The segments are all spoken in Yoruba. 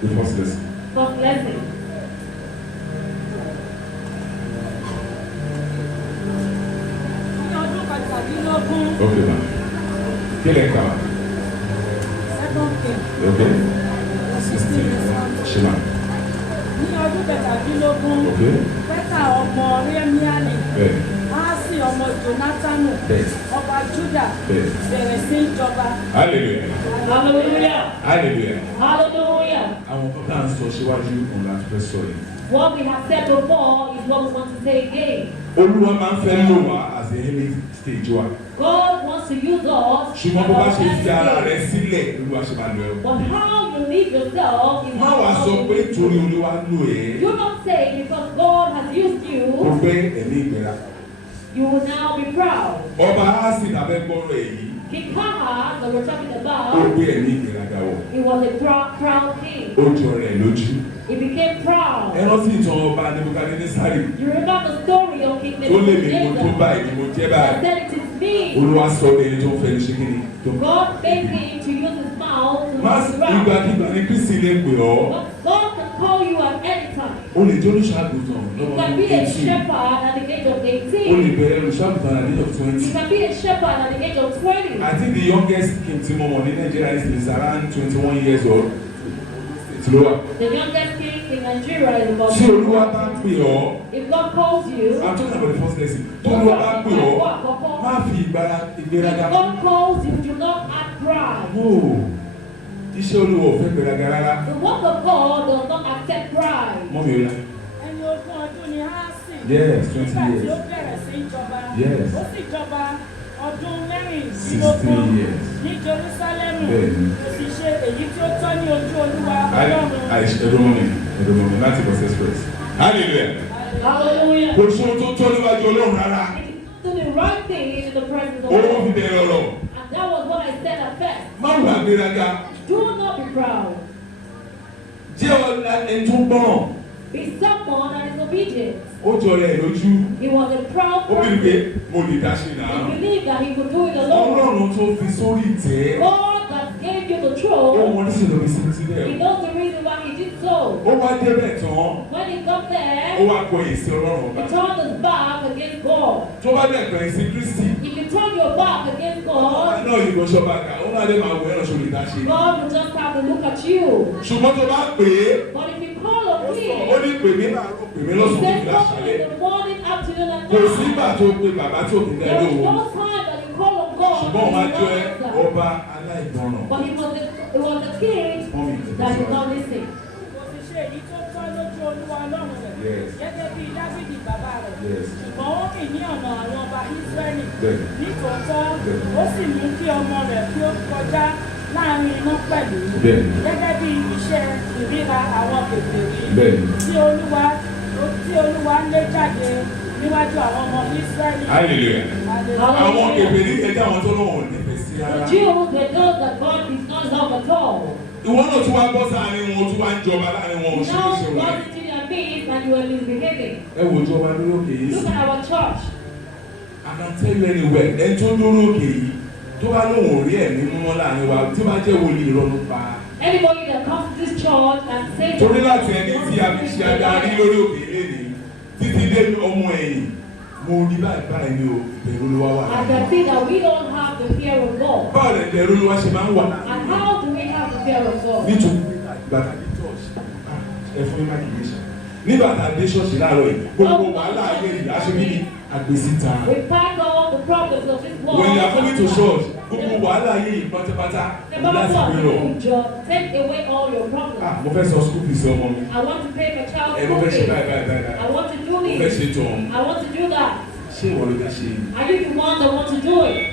The first lesson. First lesson. Okay, ma'am. Kill and cover. Second king. Okay. 16. Shema. Ní ọdún kẹtàdínlógún. Okay. Pẹ́tà ọmọ Rémíánì. Bẹ́ẹ̀. Áásì ọmọ Jónátánù. Bẹ́ẹ̀. Ọba Júdà. Bẹ́ẹ̀. Bẹ̀rẹ̀ sí í jọba. Hallelujah. Hallelujah. Hallelujah. Hallelujah. Àwọn kan tá à ń sọ síwájú òun láti fẹ́ sọ yìí. What we have said before is what we want to say again. Olúwa máa ń fẹ́ lò wá as a healing stage wa. God wants to use us. Ṣùgbọ́n bó bá ṣe fi ara rẹ̀ sílẹ̀ Olúwa ṣe máa lọ ẹ̀. But how you leave yourself is Má wàá sọ pé torí Olúwa lò ẹ́. You don't say because God has used you. Ó gbé ẹ̀mí ìgbéra. You will now be proud. Ọba Áásì lábẹ́ gbọ́rọ̀ èyí. King Ahaz that we're talking about. Ó gbé ẹ̀mí ìgbéraga wọ̀. He was a proud king. Ó jọ rẹ̀ lójú. He became proud. Ẹ rántí ìtàn ọba Nebukadnesari. You remember the story of King Tó lè mi mo tó báyìí ni mo jẹ́ báyìí. That it is me. Olúwa sọ ní ẹni tó ń fẹ́ ní ṣe kíni. God made him to use his mouth to Má ìgbàkigbà ní Kristi lè pè ọ́. But God can call you at any time. O lè jẹ́ olùṣàgùtàn You lọ́wọ́ can be a 18. shepherd at the age of O lè 18. bẹ̀rẹ̀ olùṣàgùtàn at the age of 20. You can be a shepherd at the age of 20. I think the youngest king tí mo mọ̀ ní Nigeria is around 21 years old. It's lower. The youngest king in Nigeria is about Tí Olúwa bá pè ọ́, If God calls you, I'm talking about the first lesson. Tí Olúwa bá pè ọ́, má fi ìgbéraga. if God calls you, do not act pride. No, iṣẹ́ Olúwa ò fẹ́ ìgbéraga rárá. The work of God does not accept pride. Mọ́ mi rí. Ẹni ogún ọdún ni Áásì. Yes, 20 Nígbà tí years. ó bẹ̀rẹ̀ sí í jọba. Yes. Ó sì jọba ọdún 16 mẹ́rìndínlógún years. ní Jerúsálẹ́mù. Bẹ́ẹ̀ni. Kò sì ṣe èyí tí ó tọ́ ní ojú Olúwa Ọlọ́run. Ẹ̀dùnmọ̀ mi láti bọ̀ express. Hallelujah. Hallelujah. Kò sí ohun tó tọ́ níwájú Ọlọ́run rárá. Do the right thing in the presence of Ó God. fi bẹ̀rẹ̀ ọ̀rọ̀. And that was what I said at first. Má wà gbéraga. Do not be proud. Jẹ́ ẹni tó gbọ́ràn. Be someone that is obedient. Ó jọ rẹ̀ lójú. He was a proud Ó bìrì pé person. mo lè dá ṣe náà. He believed that he could do it alone. Ọlọ́run tó fi sórí ìtẹ́. God that gave you the Ó throne, mọ ní sílẹ̀ sí he sílẹ̀. knows the reason why he did so. Ó wá débẹ̀ tán. When he got Ó there, wá kọ èsì Ọlọ́run ọba. he turned his back against God. Tó bá dẹ̀ pẹ̀lú sí Kristi. If you turn your back against Ọba God, náà yìí kò ṣọba kà. Ó náà lè máa wọ ẹ̀rọ ṣòlè dá ṣe. God will just have to look at you. Ṣùgbọ́n tó bá pè é. But if you call on Ó him, ní pè mí láàárọ̀ pè mí he lọ́sàn-án says ìgbà call me ṣàlẹ̀. in the morning, afternoon, and Kò sígbà night. tó pe bàbá tó kì í dá There is lóhùn. no time that you call on God Ṣùgbọ́n òun á and he jẹ́ will not answer. ọba aláìgbọràn. But it was the king that did not listen. Kò sì ṣe èyí tó tọ́ lójú Olúwa Ọlọ́run rẹ̀. Yes. Gẹ́gẹ́ bí Dáfídì bàbá rẹ̀. Yes. Ṣùgbọ́n ó rìn ní ọ̀nà àwọn ọba Ísírẹ́lì. Bẹ́ẹ̀ni. Nítòótọ́, Bẹ́ẹ̀ni. ó sì mú kí ọmọ rẹ̀ kí ó kọjá láàrin iná pẹ̀lú. Bẹ́ẹ̀ni. Gẹ́gẹ́ bí iṣẹ́ ìríra àwọn kèfèrí. Bẹ́ẹ̀ni. Tí Olúwa lé jáde níwájú àwọn ọmọ Ísírẹ́lì. Hallelujah. Hallelujah. Àwọn kèfèrí ẹja àwọn tó lọ́wọ́ nífẹ̀ẹ́ sí The ara. Jews were those that God did not love at all. Ìwọ náà tún wá bọ́ sáàrin wọn, tún wá ń jọba láàrin wọn, Now òṣèlú ṣe God wọlé. is in your midst and you are misbehaving. Ẹ wo ìjọba lórí òkè yìí Look sí. at our church. I can tell you anywhere, ẹni tó lórí òkè yìí tó bá lóun ò rí ẹ̀mí mímọ́ láàrin wa tí bá jẹ́ wòlíì ìrọ̀lú pa. Anybody that comes to this church and says Torí láti ẹni tí a fi ṣe adarí lórí òkè lénìí títí dé ọmọ ẹ̀yìn mo rí báyìí báyìí ní o ìbẹ̀rù ló wá wà. I can see that we don't have the fear of God. Báwo lè ìbẹ̀rù ló wá ṣe máa ń wà? And how do we have the fear of God? Nítorí bàtà dé church ẹ fún mi máa kìí ṣe. Nígbà tá a dé ṣọ́ọ̀ṣì láàárọ̀ yìí gbogbo wàhálà ayé yìí aṣojú ní àgbèsíta. We pack all the problems of this world. When you are coming to church gbogbo wàhálà ayé yìí pátápátá The láti Bible gbé lọ. says, take away all your problems. Mo fẹ́ sọ school fees ọmọ mi. I want to pay my child's Ẹ mo school fẹ́ ṣe fees. báyìí. I want to do Mo fẹ́ this. ṣe tán. I want to do that. Ṣé ìwọ ló fẹ́ ṣe? Are you the one that want to do it?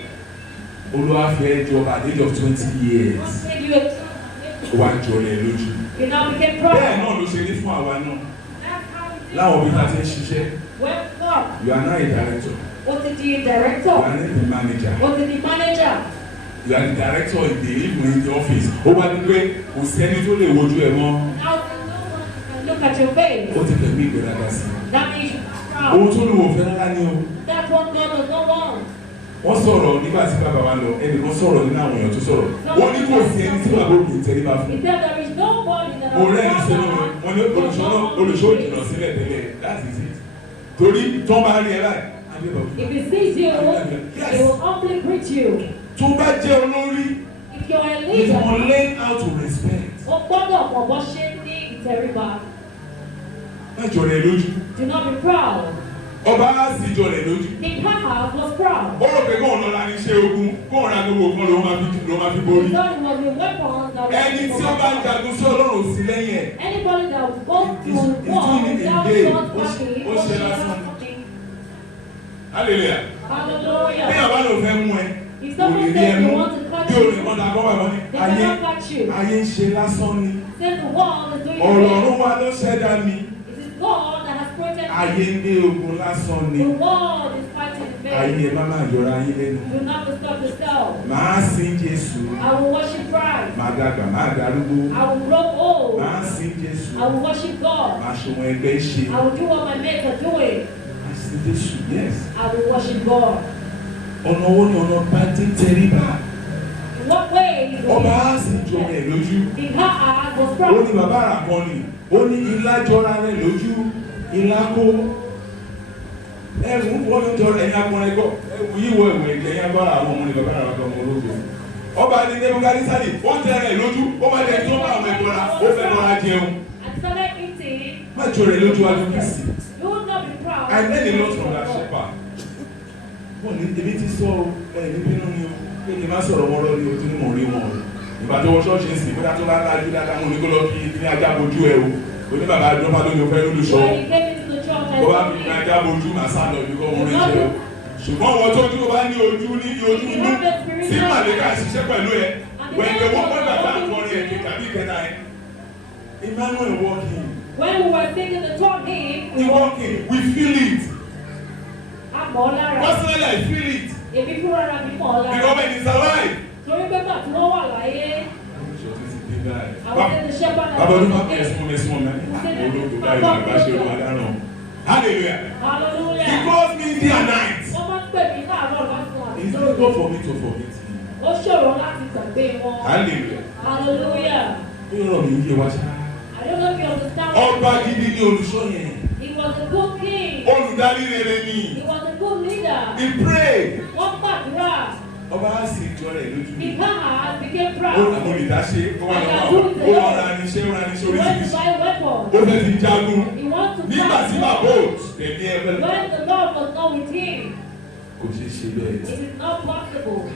Olúwa fẹ́ jọba at the age of 20 years. God said you are Wá jọ rẹ̀ lójú. you now became Bẹ́ẹ̀ proud. náà ló ṣe ní fún àwa náà. That's how it is. Láwọn òbí ta ti ń ṣiṣẹ́. Well, God, You are now a director. what is the You director? are not the manager. What is the manager? You are the director in the even in the office. Ó wá ní pé kò sí ẹni tó lè wojú ẹ mọ́. Now no one can look at your face. Ó ti fẹ̀mí ìgbéraga sí. That means you are Ohun proud. tó lù wò fẹ́ rárá ni o. That's what God does not want. Wọ́n sọ̀rọ̀ nígbà tí bàbá wa lọ, ẹnìkan sọ̀rọ̀ nínú àwọn èèyàn tó sọ̀rọ̀. Wọ́n ní kò sí ẹni tí bàbá òkè tẹ́lẹ̀ bá fún. He said there is nobody that that mo are rẹ́ ní sẹ́nu mo ní olùṣọ́ ìjìnà sílẹ̀ tẹ́lẹ̀ that is it torí tó bá rí ẹ láì. If he sees you, he will humbly greet you. Tó bá jẹ́ olórí. If you are a You leader, must learn how to respect. o gbọ́dọ̀ mọ̀ bó ṣe ní ìtẹríba. Má jọ rẹ̀ lójú. Do not be proud. Ọba á sì jọ rẹ̀ lójú. King Ahab was proud. Ó rò pé kóun lọ láti ṣe ogun kóun ra gbogbo nǹkan ló máa fi borí. He thought it was a weapon that was. Ẹni tí ó bá ń jagun sí Ọlọ́run sí lẹ́yìn ẹ̀. Anybody that will go to war without God's backing, ó ṣe lásán. Hallelujah. Hallelujah. Bí àbá ló fẹ́ mú ẹ. If someone says they want to catch bí you, olè kan dàgbọ́ wà wọ́n ní they cannot catch you. ayé ń ṣe lásán ni. Since the world is doing Ọlọ́run wa ló ṣẹ̀dá mi. it is God that has created Ayé ń gbé ogun lásán ni. the world is fighting in vain. Ayé ẹ má máa yọra ayé lẹ́nu. Do not disturb yourself. Màá sin Jésù. I will worship Christ. Màá dàgbà, màá darúgbó. I will grow old. Màá sin Jésù. I will worship God. Màá ṣòwò ẹgbẹ́ ṣe. I will do what my mates are doing. Màá sin Jésù, yes. I will worship God. Ọ̀nà owó ni ọ̀nà bá ti ń tẹríba. In what way is Ọba á sì jọ rẹ̀ lójú. King Ahab was Ó proud. ní bàbá àràkàn ni. Ó ní ilá jọra rẹ̀ lójú. Ilá kó. Ẹ̀rù ń wọ́n jọra ẹ̀yin akọrin gbọ́. Ẹ̀wù yíwọ ìwé ẹ̀yin agbára àwọn ọmọ ní bàbá àràkàn ọmọ ológo. Ọba ní Nebukadnesari ó tẹ rẹ̀ lójú. Ó bá jẹ tó bá àwọn ẹ̀bọra. Ó fẹ́ bọ́ra jẹun. And started eating. Má jọ rẹ̀ lójú wájú Kristi. You will not be proud. I learned a lot from that shepherd. Wọ́n ní èmi ti sọ ẹ̀ ní bínú ni o. Pé kí n má sọ̀rọ̀ wọn lọ ní ojú ní mò ń rí wọn o. Ìgbà tó wọ ṣọ́ọ̀ṣì ń sìn bóyá tó bá lájú dáadáa mo ní kó lọ kí ní ajá bojú ẹ o. Oní bàbá àjọpá ló ní o fẹ́ lólùṣọ́. When he came into the church and Ó bá fi ní ajá bojú màá sá lọ ìkọ́ òun rí jẹ o. Ṣùgbọ́n wọn tó dúró bá ní ojú ní ojú inú tí màlẹ́kà ṣiṣẹ́ pẹ̀lú ẹ. Wẹ̀ǹdẹ̀ wọ́n pẹ́ bàbá àkọrin ẹ̀ kí tàbí ìkẹta ẹ̀. Emmanuel walking. when we were singing the top hymn, He walking. We feel it. Amọ̀lára. Personally, I feel it. Èmi fúnra ra mi mọ̀ lára. Because when he's alive. Torí pé bàtí wọ́n wà láyé. Àwọn ẹni shepherd Bàbá ọdún máa bẹ̀rẹ̀ súnmọ́ mi súnmọ́ mi. Olóòtú báyìí máa bá ṣe olú adáná. Hallelujah. Hallelujah. He calls me day and night. Wọ́n máa ń pè mí láàárọ̀ lásán àti It's difficult for me to forget him. ó ṣòro láti gbàgbé wọn. Hallelujah. Hallelujah. Ó yọ̀rọ̀ mi yé wa ṣá. I don't know if you understand. Ọba gidi ni olùṣọ́ yẹn. He was a good king. Olùdarí rere ni. He was a good leader. He prayed. Wọ́n gbàdúrà. Ọba á sì jọ rẹ̀ lójú. He became Ó proud. àwọn olùdáṣe. Ó wà lọ́wọ́ ó ra irinṣẹ́ He went to oríṣiríṣi. buy a weapon. Ó fẹ́ fi jagun. He wants to Nígbà tí fight. bàbá ò tẹ̀lé ẹgbẹ́. When the Lord was not with him, Kò ṣeé ṣe bẹ́ẹ̀. it is not possible.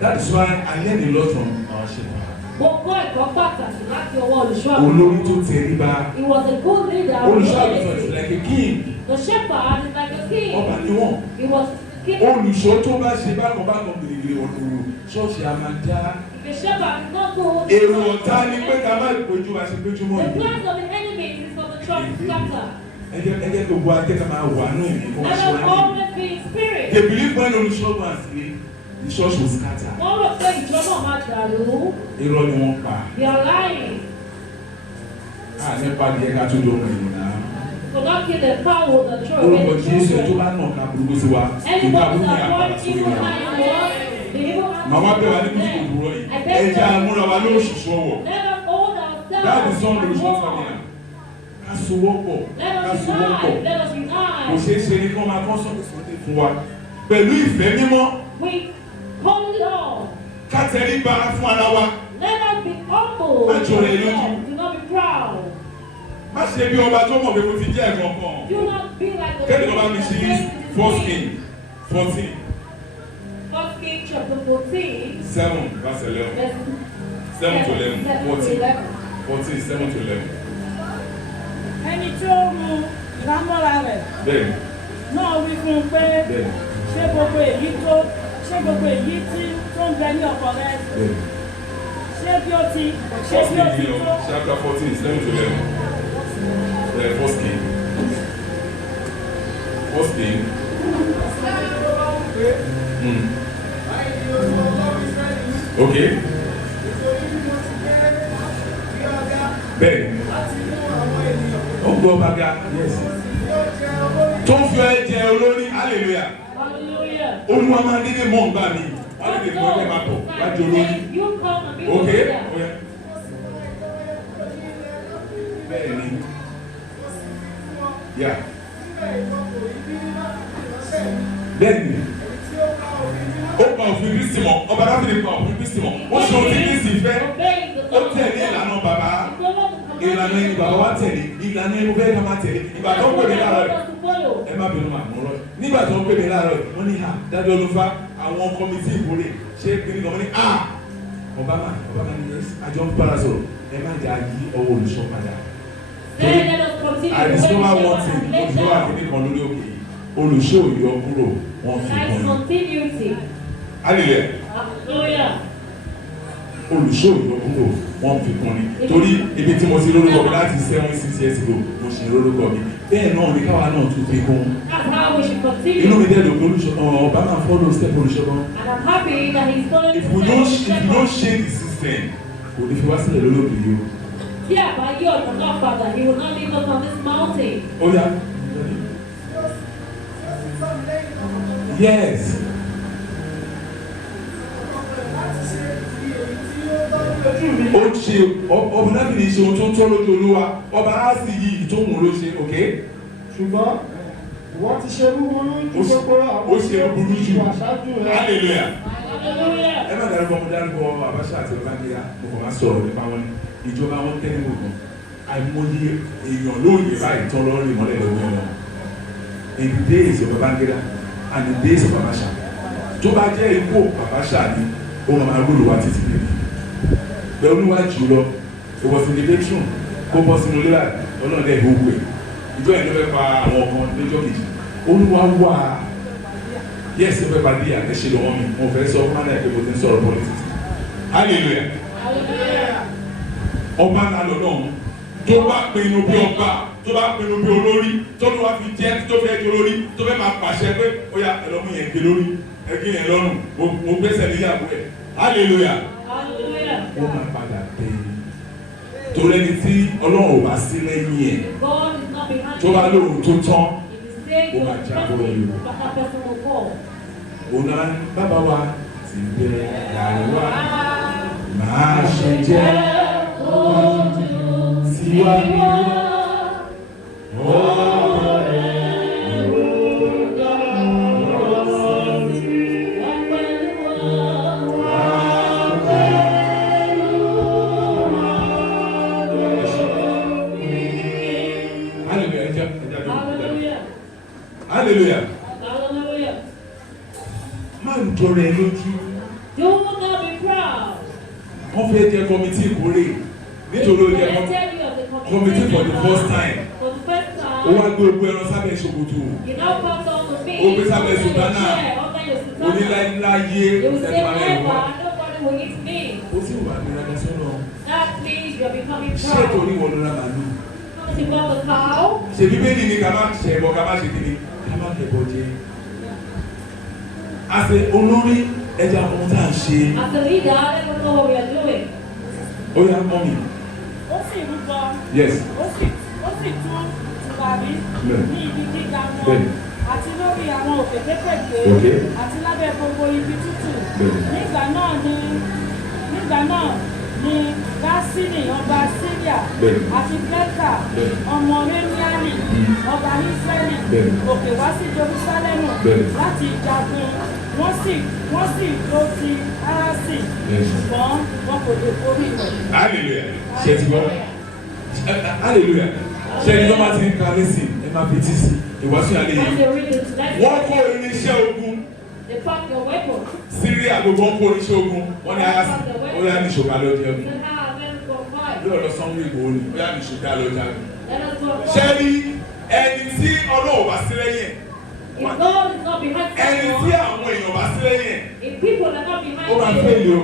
That is why I learned a lot from our shepherd. Mo kọ́ ẹ̀kọ́ pàtàkì láti ọwọ́ olùṣọ́ àgùntàn. Olórí tó tẹríba. He was a good leader. Olùṣọ́ àgùntàn is like a king. The shepherd is like a king. Ọba ni wọ́n. He was king. Olùṣọ́ tó bá ṣe bákan bákan gbèrègbèrè ọ̀dùnrún ṣọ́ọ̀ṣì a máa já. If the shepherd is not good, Èrò ọ̀tá ni pé ká má péjú wa ṣe péjú mọ́ the ìlú. plans of the enemy is for the church to scatter. Ẹ jẹ́ gbogbo akẹ́kọ̀ọ́ máa wà nù ìlú kó wá Let ṣe us wá ní. always be in spirit. They believe when olùṣọ́ wà sí the church will scatter. Wọ́n rò pé ìjọ náà máa dàrú. Irọ́ ni wọ́n pa. They are lying. Nípa díẹ̀ ká tó lóhùn ìlú náà. So not kill the cow with the church. Orúkọ Jésù tó bá nà ká burúkú sí wa. Ìgbà Anyone burúkú that yà padà avoids sórí evil wa. hand was the evil hand. Màmá bẹ̀ wá ní kùtùkù òwúrọ̀ yìí. Ẹ jẹ́ àmúra wa lóṣùṣù ọwọ̀. Let us hold ourselves. That is all the and result walk. from here. Ká sowọ́pọ̀. Let Ká us sowọ́pọ̀. unite. Let us Kò unite. ṣeé ṣe ní kí wọ́n máa kọ́ sọ́kè sókè fún wa. Pẹ̀lú ìfẹ́ mímọ́, We hold on. ká tẹríba fún ara wa. Let us be humble. Má jọra ẹ lójú. Do not be proud. Má ṣe bí ọba tó mọ̀ pé mo ti jẹ́ ẹ̀kan kan. Do not be like the Kéde bàbá mi sí 1 King 14. 1 King chapter 14. 7 verse 11. Verse 7 to 11. 7 to 14. 11. 14 7 to 11. ẹni tí ó mu ìhámọ́ra rẹ̀ Bẹ́ẹ̀ni. náà wí fún un pé Bẹ́ẹ̀ni. ṣé gbogbo èyí tí tó ń bẹ ní ọkọ rẹ Bẹ́ẹ̀ni. ṣé bí ó ti 1 tó. King chapter 14 7 to 11. 1 King. 1 King. Okay. Bẹ́ẹ̀ni. Ó gbọ́ bàgà. Yes. Tó ń fi ẹ jẹ olórí. Hallelujah. Hallelujah. Olúwa máa dédé mọ̀ nígbà mi. Wọ́n lè mọ̀ ẹ́ máa bọ̀ láti olórí. You come and be Okay. leader. Okay. bẹ́ẹ̀ ni yà bẹ́ẹ̀ ni ó pa òfin Kristi mọ́ ọba Dáfídì pa òfin Kristi mọ́ ó ṣe òfin Kristi fẹ́ ó tẹ̀lé ìlànà bàbá ìlànà ẹni bàbá wa tẹ̀lé ìlànà ẹni bẹ́ẹ̀ ká máa tẹ̀lé ìgbà tó ń pè mí láàárọ̀ ẹ má bínú màá mú rọ nígbà tó ń pè mí láàárọ̀ wọ́n ní ha dájọ́ ló fa àwọn kọ́mítì ìkórè ṣé kíni kan wọ́n ní Obama ní yes àjọ ń bára sọ̀rọ̀ ẹ má jà yí ọwọ́ olùṣọ́ padà. I discover one thing olùṣọ́ àkíní kan lórí òkè yìí olùṣọ́ òyò kúrò wọ́n fi kàn ní. Hallelujah. Olùṣọ́ òyò kúrò wọ́n fi kàn ní. Torí ibi tí mo ti lórúkọ mi láti 7-6 years ago mo ṣe lórúkọ mi bẹ́ẹ̀ náà ní káwa náà tún fi kún. Inú mi dẹ́ lòpin olùṣọ́ Obama follow step olùṣọ́ kan. If we don't shake the system kò ní fi wá sílẹ̀ lórí òkè yìí o. Tí àbáyé ọ̀nà náà padà, he will not leave us on this mountain. Oh yeah. Yes. Ó ṣe ọba náà kìí ṣe ohun tó ń tọ́ lójú Olúwa ọba á sì yí ìtòhùn ló ṣe òkè. Ṣùgbọ́n wọ́n ti ṣe búburú ju gbogbo àwọn ìṣòro àṣáájú rẹ̀. Hallelujah. Ẹ má dárúkọ mo dárúkọ Abacha àti Babangida mo kàn máa sọ̀rọ̀ nípa wọn ní ìjọba wọn tẹ́lẹ̀ gbogbo àìmọye èèyàn lóye báyìí tán lọ́rùn ìmọ́lẹ̀ lọ́wọ́ wọn. In the days of Babangida and the days of Abacha tó bá jẹ́ ikú Abacha ni ó máa gbọ́dọ̀ wá títí dé bẹ́ẹ̀ olúwa jù lọ ìwọ̀sìn ní bedroom kó bọ́ sínú ilé láì ọlọ́ọ̀dẹ́ ìhòòhò ẹ̀ ìjọ ẹ̀ ló fẹ́ pa àwọn ọmọ lọ́jọ́ kejì olúwa wà yẹ́sì fẹ́ pa díà ẹ̀ ṣe lọ́wọ́ mi mo fẹ́ sọ fún ẹ̀ pé mo ti ń sọ̀rọ̀ politics. Hallelujah. Ọba náà lọ náà tó bá pinnu bí ọba tó bá pinnu bí olórí tó ló wá fi jẹ́ tó fẹ́ di olórí tó fẹ́ máa pàṣẹ pé ó yá ẹlọ́mú yẹn ké lórí ẹgbẹ́ yẹn lọ́rùn mo gbẹ́sẹ̀ níyàwó ẹ̀. Hallelujah. Ó máa padà pé torí ẹni tí Ọlọ́run ò bá sí lẹ́yìn ẹ̀ tó bá lóhùn tó tán ó máa jábọ̀ ẹ̀yọ. Òun náà bàbá wa ti bẹ yàrá wa máa ṣe jẹ́ tiwa ní ọ̀rẹ́. Hallelujah. Hallelujah. Máa ń jọrọ ẹ lójú. Do not be proud. Wọ́n fẹ́ jẹ kọ́mítì ìkórè nítorí ó jẹ kọ́mítì for the first time. For the first time. Ó wá gbé ogbó ẹran sábẹ́ ṣòkòtò. You now come down to me. Ó gbé sábẹ́ sùtánà. Oníláyé You will say ẹ̀fọ́ never, ẹ̀wọ̀. nobody will eat me. Ó sì wà ní ìrẹ́lẹ̀ sọ́nà. That means you are becoming Ṣé proud. torí wọn ló ra màlúù? Because you got the cow. Ṣé Bíbélì ni ká má ṣe ẹbọ ká má ṣe kíni? Ká má kẹ̀bọ jẹ. Àṣẹ olórí ẹja ọmọ tá à ń ṣe. As a leader, let us know what we are doing. Ó yá mọ́ mi. Ó sì rúbọ. Yes. Ó sì tún tùwárí ní ibi gíga wọn àti lórí àwọn òkè kékèké àti lábẹ́ gbogbo ibi tútù. Nígbà náà ni Gásínì ọba Síríà àti Pẹ́kà ọmọ Rémíánì ọba Ísírẹ́lì òkè wá sí Jerúsálẹ́mù láti jagun wọ́n sì lọ sí Árásì ṣùgbọ́n wọn kò lè borí rẹ̀. Hallelujah. Ṣé ti gbọ́? Hallelujah. Ṣé ẹni tó máa ti ń ka lẹ́sìn ẹ máa fi tí sí ìwàásù àlẹ́ yìí? Wọ́n kó irinṣẹ́ ogun. They pack your weapons. Síríà gbogbo ń kó oníṣẹ́ ogun wọ́n ní Árásì ó yá ní ìṣòkà lọ́jọ́ ọdún. Bí ọ̀rọ̀ Sunday Igboho ni ó yá ní ìṣòkà lọ́jọ́ ọdún. Ṣé rí ẹni tí Ọlọ́run bá sí lẹ́yìn? Ẹni tí àwọn èèyàn bá sí lẹ́yìn? Ó máa fail o.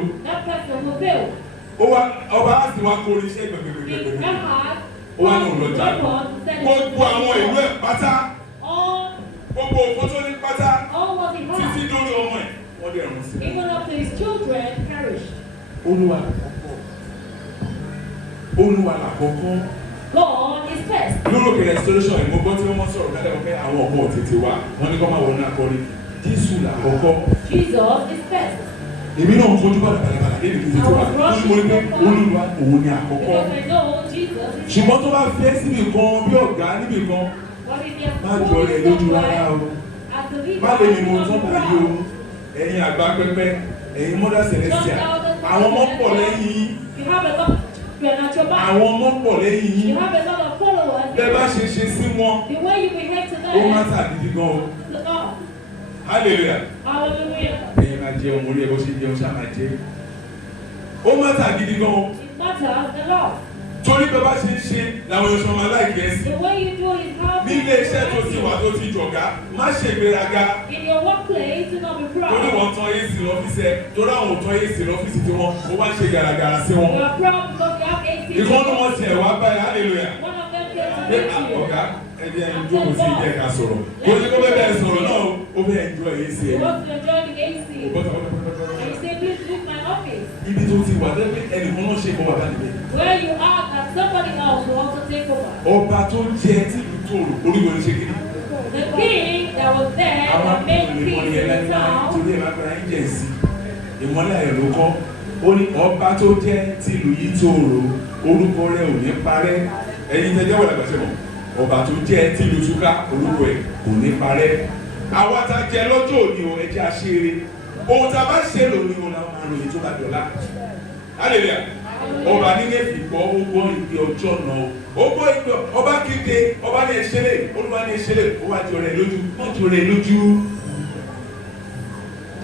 Ọba á sì wá kó oníṣẹ́ gbẹ̀gbẹ̀gbẹ̀gbẹ̀. Ó wá ní òun lọ jà. Gbogbo àwọn ìlú ẹ̀ pátá. Gbogbo òfin tó ní pátá. Títí lórí ọmọ ẹ̀ wọ́n dẹ̀ rún sí. Even up to his children perished. Olúwa làkọ́kọ́. Olúwa làkọ́kọ́. God is first. Lórókè restoration ẹ̀ mo gbọ́ tí wọ́n sọ̀rọ̀ lálẹ́ ọ̀pẹ́ àwọn ọ̀pọ̀ tètè wá wọ́n ní kọ́ máa wọ̀ ní akọrin. Jésù làkọ́kọ́. Jesus is first. èmi náà ń fojú bàlàbàlà lẹ́nu ìdíje tó wà tó ní mo ní pé Olúwa òun ni àkọ́kọ́ ṣùgbọ́n tó bá fẹ́ síbi kan bí ọ̀gá níbi kan má jọ rẹ̀ lójú rárá o má lè ní mo tán báyìí o ẹ̀yin àgbà pẹ́pẹ́ ẹ̀yin mọ́dà celestia àwọn ọmọ pọ̀ lẹ́yìn àwọn ọmọ pọ̀ lẹ́yìn yín bẹ́ẹ̀ bá ṣe ṣe sí wọn ó má tàbí gan o hallelujah ẹ̀yin máa jẹun orí ẹ̀ bó ṣe jẹun ṣáà máa jẹ ó má tàbí gan o torí bẹ́ẹ̀ bá ṣe ń ṣe làwọn èèyàn ṣọmọ aláìkẹ́ sí nílé iṣẹ́ tó ti wà tó ti jọ̀gá má ṣe ìgbéraga torí wọ́n tán AC lọ́fíìsì ẹ̀ torí àwọn ò tán AC lọ́fíìsì tí wọ́n ó wá ṣe gàràgàrà sí wọn ìkọ́nù wọn tiẹ̀ wá báyìí hallelujah pé ọ̀gá ẹ̀jẹ̀ ń jókòó sí ìjẹ́ ká sọ̀rọ̀ kó ní kó bẹ́ẹ̀ bẹ́ẹ̀ sọ̀rọ̀ náà ó bẹ́ẹ̀ enjoy AC ẹ̀ ibi tó ti wà lẹ́gbẹ́ ẹnìkan náà ṣe kọ́ wà bá níbẹ̀. Where you are, that somebody else will also take over. Ọba tó jẹ tí ìlú tòrò oríwo ní ṣe kiri. The king that was there, that made peace in the town. Torí ẹ̀ máa gba ẹ̀jẹ̀ sí ìmọ́lẹ̀ ayọ̀ ló kọ́. Ó ní ọba tó jẹ tí ìlú yìí tòrò orúkọ rẹ̀ ò ní parẹ́. Ẹ̀yin tẹ́jọ́ wọ̀ lágbàṣẹ́ mọ̀. Ọba tó jẹ tí ìlú túká orúkọ ẹ̀ kò ní parẹ́. Àwa ta jẹ lọ́jọ́ òní o ẹ̀jẹ̀ àṣírí. Ohun tá a bá ṣe lónìí o náà máa ròyìn tó bá dọ̀la. Hallelujah. Ọba nílé fìgbọ́ ó gbọ́ ìgbé ọjọ́ náà ó gbọ́ ìgbé ọba kéde ọba ní ẹ̀ṣẹ́lẹ̀ olúwa ní ẹ̀ṣẹ́lẹ̀ ó wá jọ rẹ̀ lójú má jọ rẹ̀ lójú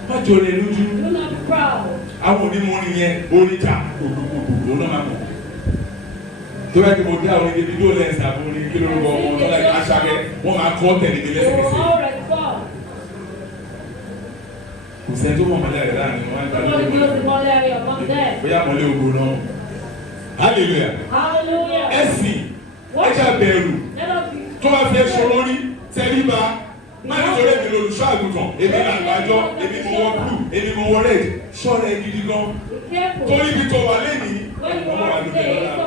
má jọ rẹ̀ lójú. Àwọn onímọ̀ nìyẹn oníjà òdòdó náà máa mọ̀ tó bá ti mo dé àwọn ibi fídíò lẹ́sìn àbò ní kí lórúkọ ọmọ ọdún láì aṣáájú wọn máa kọ́ tẹ̀lé mi lẹ́sẹ̀kẹsẹ̀. Kò sẹ́ni tó mọ̀ mọ́lẹ́ rẹ̀ láàrin wọn á bóyá mọ́lẹ́ ogun náà. Hallelujah. Ẹ̀sìn ẹja bẹ̀rù tó bá fẹ́ sọ̀rọ̀ rí tẹ́líba má nítorí èmi lolùṣọ́ àgùntàn èmi là àgbájọ èmi mo wọ blue èmi mo wọ red ṣọ́ọ̀rọ̀ ẹ̀ gidi gan. Torí ibi tó wà lẹ́nìí ọmọ wa ní bẹ̀rẹ̀ lára.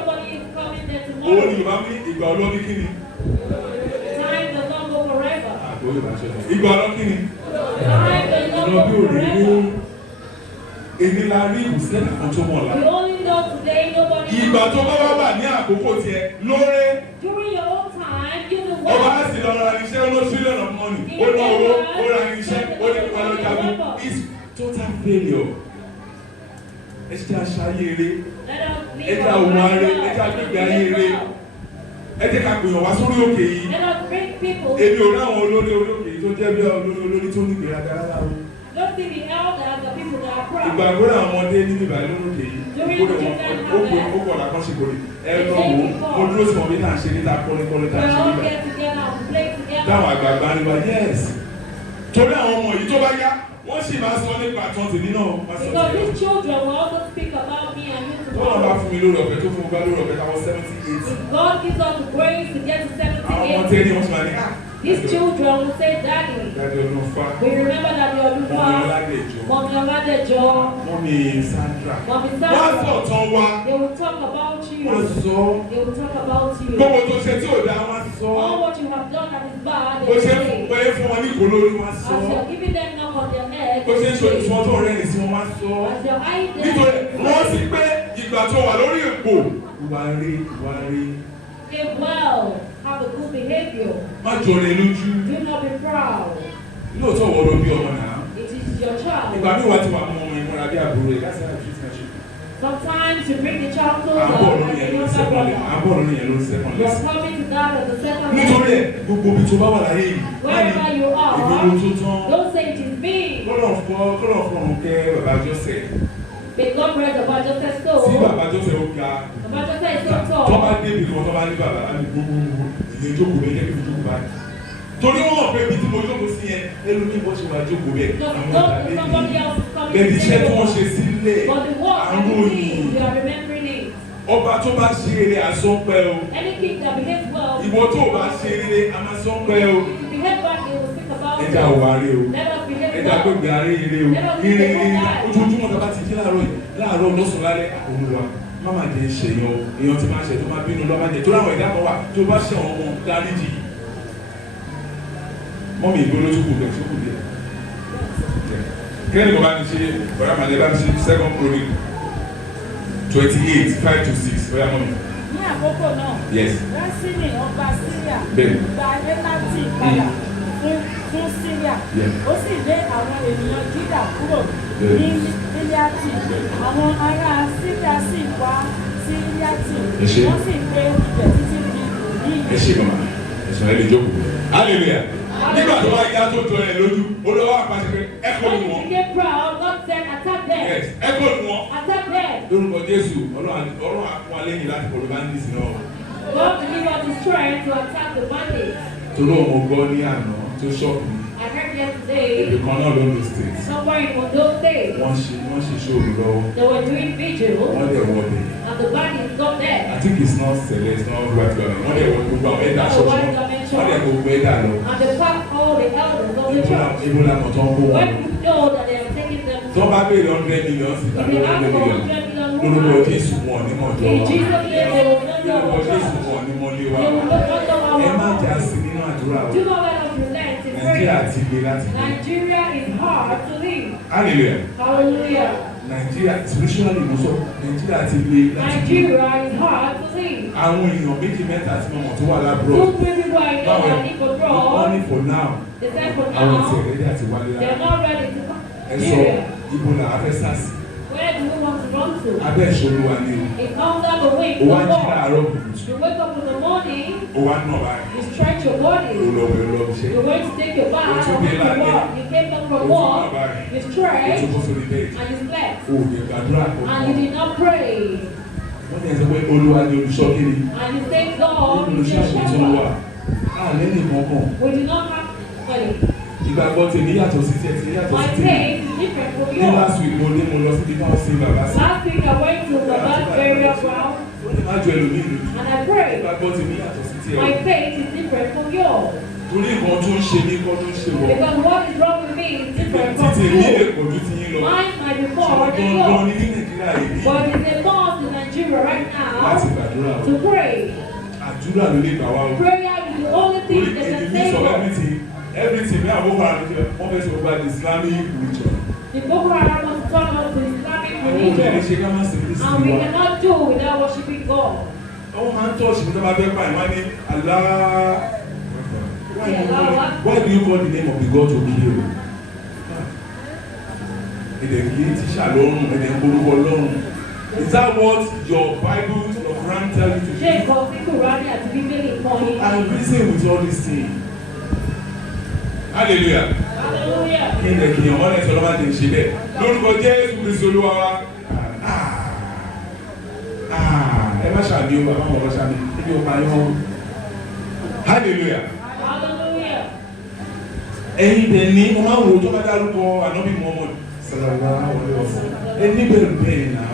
Owó ni Yorùbá ní ìgbà ọlọ́ní kí ni? Ìgbà ọlọ́ní kí ni? Lọ bí òrèrè èmi la rí ìbùsẹ̀ kan tó mọ̀ la. Ìgbà tó bá wà ní àkókò tiẹ̀ lóore. Ọba á sì lọ ra irinṣẹ́ olóṣèlú ọ̀nà mọ́nì. Ó ná owó, ó ra irinṣẹ́, ó ní kó lọ jagun. It's total failure. Ẹ ṣe àṣàyè eré. Ẹ jẹ́ àwọn aré, ẹ jẹ́ àgbègbè ayé eré. Ẹ jẹ́ ká pèèyàn wá sórí òkè yìí. Èmi ò ráwọn olórí òkè tó jẹ́ bí olórí tó ní ìgbéraga rárá o. Ìgbàgbọ́ àwọn ọmọdé ní bíbá lórókè yìí. Ó pọ̀ lápọ́n ṣe kórè. Ẹ lọ wò ó dúró sí wọn bí náà ṣe níta kọ́lékọ́lé tá a ṣe níbẹ̀. Dáwọn àgbààgbà ni wá yes. Torí àwọn ọmọ yìí tó bá yá, wọ́n sì máa sọ nípa àtàn tèmi náà. Because these children will also speak about me and you tomorrow. Wọ́n bá fún mi lórí ọ̀fẹ́ tó fún mi bá lórí ọ̀fẹ́ táwọn 78. God gives us the grace to get to 78. Àwọn ọmọ tẹ́lẹ̀ wọ́n sì máa ní these children will say, Daddy, we remember that we are Mommy Oladejo, Mommy Sandra, Mommy Sandra. They will talk about you. They will talk about you. All what you have done that is bad, they will say. As you are giving them knock on their neck, as your eyes live well, have a good behavior. Do not be proud. It is your child. Sometimes you bring the child closer and you don't have one. You are coming to that as a second one. Wherever you are, don't say it is me. May God bless the Bible says so. The Bible says it's so tall. Torí wọn pé bí tí mo jókòó sí yẹn ẹlòmíì bó ṣe wà jókòó bẹ́ẹ̀ àwọn ọ̀gá lẹ́yìn iṣẹ́ tí wọ́n ṣe sílẹ̀ àrùn yìí ọba tó bá ṣe eré àsọpẹ́ o ìwọ tó bá ṣe eré àmàsọpẹ́ o ẹja òwárí o ẹja gbẹgbẹ aré eré o eré ojoojúmọ́ tó bá ti jí láàárọ̀ lọ́sùn lálẹ́ Olúwa má má jẹ́ ṣèyàn èèyàn ti máa ṣe tó máa bínú lọ́ máa jẹ tó láwọn ẹ̀dá kan wà tó bá ṣe àwọn ọmọ dáríjì. Mọ́mí ìgbóná tó kù bẹ̀ tó kù bẹ̀. kẹ́ni kò bá ní ṣe bọ́dá màdé bá ní ṣe 2 Chronicle 28 5 to 6 bóyá mọ́ mi. Ní àkókò náà, Yes. Rẹ́sínì ọba Síríà Bẹ́ẹ̀ni. gba Élátì padà fún Síríà. Ó sì lé àwọn ènìyàn Júdà kúrò ní Gíleádì. Àwọn ará Síríà sì wá sí Gíleádì. Ẹ ṣé. Wọ́n sì gbé ibẹ̀ títí di òní Ẹ ṣé màmá ẹ̀sùn ẹ̀ lè jókòó. Hallelujah. Nígbà tó bá yá tó jọ ẹ̀ lójú olówó àpàṣẹ pé ẹ kó lu wọn. When you get proud, God said, attack them. Yes, ẹ kó lu wọn. Attack them. Lórúkọ Jésù ọlọ́run àpò alẹ́yìn láti kọ̀ ló bá ń dì sí náà. God will give us the strength to attack the bandits. Torí òun gbọ́ ní àná tó ṣọ́ọ̀kù mi. I heard yesterday, Èdè kan náà ló ń lo state. somewhere in Ondo State, Wọ́n ṣe ṣòro lọ́wọ́. they were doing vigil, Wọ́n dẹ̀ wọ bẹ̀. and the bandits got there. I think it's not Celeste, it's not right government. Wọ́n dẹ̀ wọ gbogbo àwọn ẹ̀dá ṣọ́ọ̀ṣì. Wọ́n dẹ̀ gbogbo ẹ̀dá lọ. And they packed all the elders of the church. Ebola mọ̀ tó ń kó wọn. When you know that they are taking them Tó bá béèrè 100 million sí if tàbí they ask 100 for million. 100 million Lórúkọ rupees, Jésù wọn ní mọ̀ jọ in wa. Jesus' name they will not know Lórúkọ our Jésù church. wọn ní mọ̀ lé wa. They will not know Ẹ má our jà church. sí nínú àdúrà o. Do not let us relent in Nàìjíríà prayer. ti gbé láti gbé. Nigeria is hard to live. Hallelujah. Hallelujah. Nàìjíríà spiritually mo sọ Nàìjíríà ti gbé láti gbé. Nigeria is hard to live. Àwọn èèyàn méjì mẹ́ta tí mo mọ̀ tó wà lábúrò. 2, 3 people I know Báwo that need wọ́n control. ní for now. They said for Àwọn ti now, ẹ̀rẹ́dẹ̀ àti wálé they are rárá. not ready to come. Ẹ sọ Nigeria. ibo là á fẹ́ sàsì. Where do we want to run to? Abẹ́ ìṣòro wa ni o. It's under the wing Ó wá of jí God. láàárọ̀ kùtù. You wake up in the morning, Ó wá nà báyìí. you stretch your Ó body. lọ wẹ̀ lọ ṣe. You're going to take your bath Ojú or mi take your lálẹ́. walk. You came back from Ojú work, náà báyìí. you Ó stretched, tún bọ́ sórí bẹ́ẹ̀dì. and you slept. Ó yẹ gbàdúrà kọ̀. And you did not pray. Wọ́n ní ẹsẹ̀ pé Olúwa ni olùṣọ́ kiri. And you thank God, you Olùṣọ́ say àgùntàn wa. shepherd. Àlẹ́ nìkan kàn. We do not have faith. Ìgbàgbọ́ tèmi yàtọ̀ sí tiẹ̀ tí yàtọ̀ My sí tèmi. faith is different from Ní last yours. week mo lọ síbi táwọn sin bàbá sí. Last week I went to the bad burial ground Ó ní má jọ ẹlòmíì lójú. and I prayed. Ìgbàgbọ́ tèmi yàtọ̀ sí tiẹ̀. My faith is different from yours. Torí nǹkan tó ń ṣe mí kọ́ tó ń ṣe wọ̀. Because what is wrong with me is different from Títí mi lè you. pọ̀ ju ti yín lọ. Mine might be more Ṣùgbọ́n than dandan yours. ní Nàìjíríà yìí But it's a must in Nigeria right láti now gbàdúrà o. to pray. Àdúrà ló lè gbà wá o. Prayer is the only thing Torí that in the can midst save of us. everything ní àwọn ọkọ̀ àdúgbò wọ́n fẹ́ sọ gba the Islamic religion. The Boko Haram wants to turn us to Islamic Àwọn obìnrin religion. ṣe ká má sí Kristi And we wa. cannot do without worshiping God. Àwọn máa ń tọ́ọ̀ṣì mi tó bá fẹ́ pààyàn wá ní Allah. Why do you call the name of the God to kill? Èdè kìí tíṣà lọ́rùn, èdè ń polówó lọ́rùn. Is that what your Bible, your Quran tell you to Ṣé do? nǹkan tí Kùránì àti Bíbélì kọ́ yín? I reason with all these things. Hallelujah. Hallelujah. Kí ni èkìyàn wọ́n lẹ́sọ̀ lọ́wọ́ àti ìṣe bẹ́ẹ̀? Lórúkọ Jésù Kristi Olúwa wa. Ẹ má ṣàbí o, àbá mọ̀ ṣàbí, ebi ò máa yọ. Hallelujah. Hallelujah. Ẹ̀yin dẹ̀ ní wọ́n máa ń wo tó bá dárúkọ Ànábì Muhammad. Sallallahu alaihi wasallam. Ẹni bẹ̀rù bẹ́ẹ̀ náà.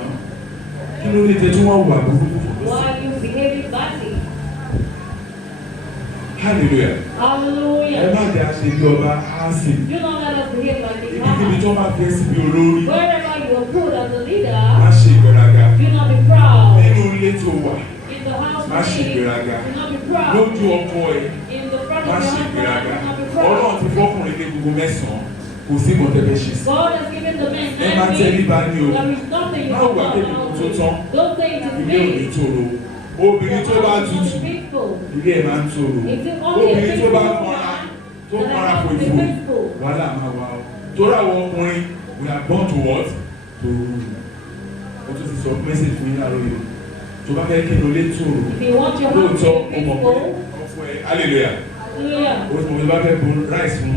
Kí ló dé tẹ́ tí wọ́n wà burúkú fún mi? Why are you behaving badly? Hallelujah. Ẹ Hallelujah. má jẹ́ àṣẹ bí ọba Hásìm. Do not let us behave like the Ibikíbi Hamas. tó bá fẹ́ síbi olórí. Wherever you are put as a leader, Má ṣe ìgbéraga. do not be proud. Nínú ilé tó wà. In the house Má of ṣe meeting, ìgbéraga. do not be proud. Lójú ọkọ ẹ̀. In the front Má of ṣe your husband, ìgbéraga. do not be Ọlọ́run proud. ti fọ́kùnrin lé gbogbo mẹ́sàn-án. Kò sí ìmọ̀tẹ́fẹ́ ṣe sí. God has given the men Ẹ má tẹríba ní o. there is nothing you Má can wà do débi about tó it. tán. Don't say it is Ilé ò ní me. tòrò. Obìnrin tó bá tutù. Ilé ẹ̀ máa ń tòrò. Obìnrin tó bá kanra. Tó kanra kò ìfò. Wàhálà máa wà o. Torí àwọn ọkùnrin we are born to what? To rule. O tún ti sọ message fún yín láàárọ̀ yìí. Tó bá fẹ́ kí inú ilé tòrò. If you want your house Lóòótọ́ to o be mọ̀ pé peaceful, ọ̀fọ̀ ẹ̀ hallelujah. hallelujah. O tún mọ̀ pé bá fẹ́ bu rice fún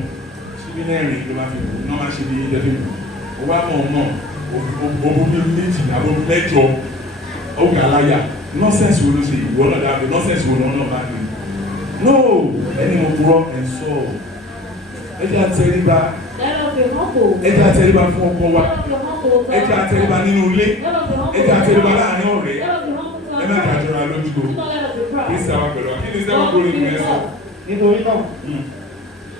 síbí mẹ́rin ló máa fi bù. Náà máa ṣe bí ilé fi bù. O wá mọ̀ mọ̀ o bí méjì àbò mẹ́jọ. Ó gà láyà. Nọ́sẹ̀sì wo ló ṣe ìwọ náà dábò? Nọ́sẹ̀sì wo lọ́nà bá gbé? No! Ẹni mo kúrọ́ ẹ̀ sọ. Ẹ jẹ́ àtẹríba. Let us be humble. Ẹ jẹ́ àtẹríba fún ọkọ wa. Let us be humble. Ẹ jẹ́ àtẹríba nínú ilé. Let us be humble. Ẹ jẹ́ àtẹríba láàrin ọ̀rẹ́. Let us be humble to Ẹ má ourselves. jàdúrà lójú o. Do not let us be proud. Kí sáwà pẹ̀lú wa. Kí ni sẹ́wọ̀n kúrò nínú ẹ̀sọ́? nítorí náà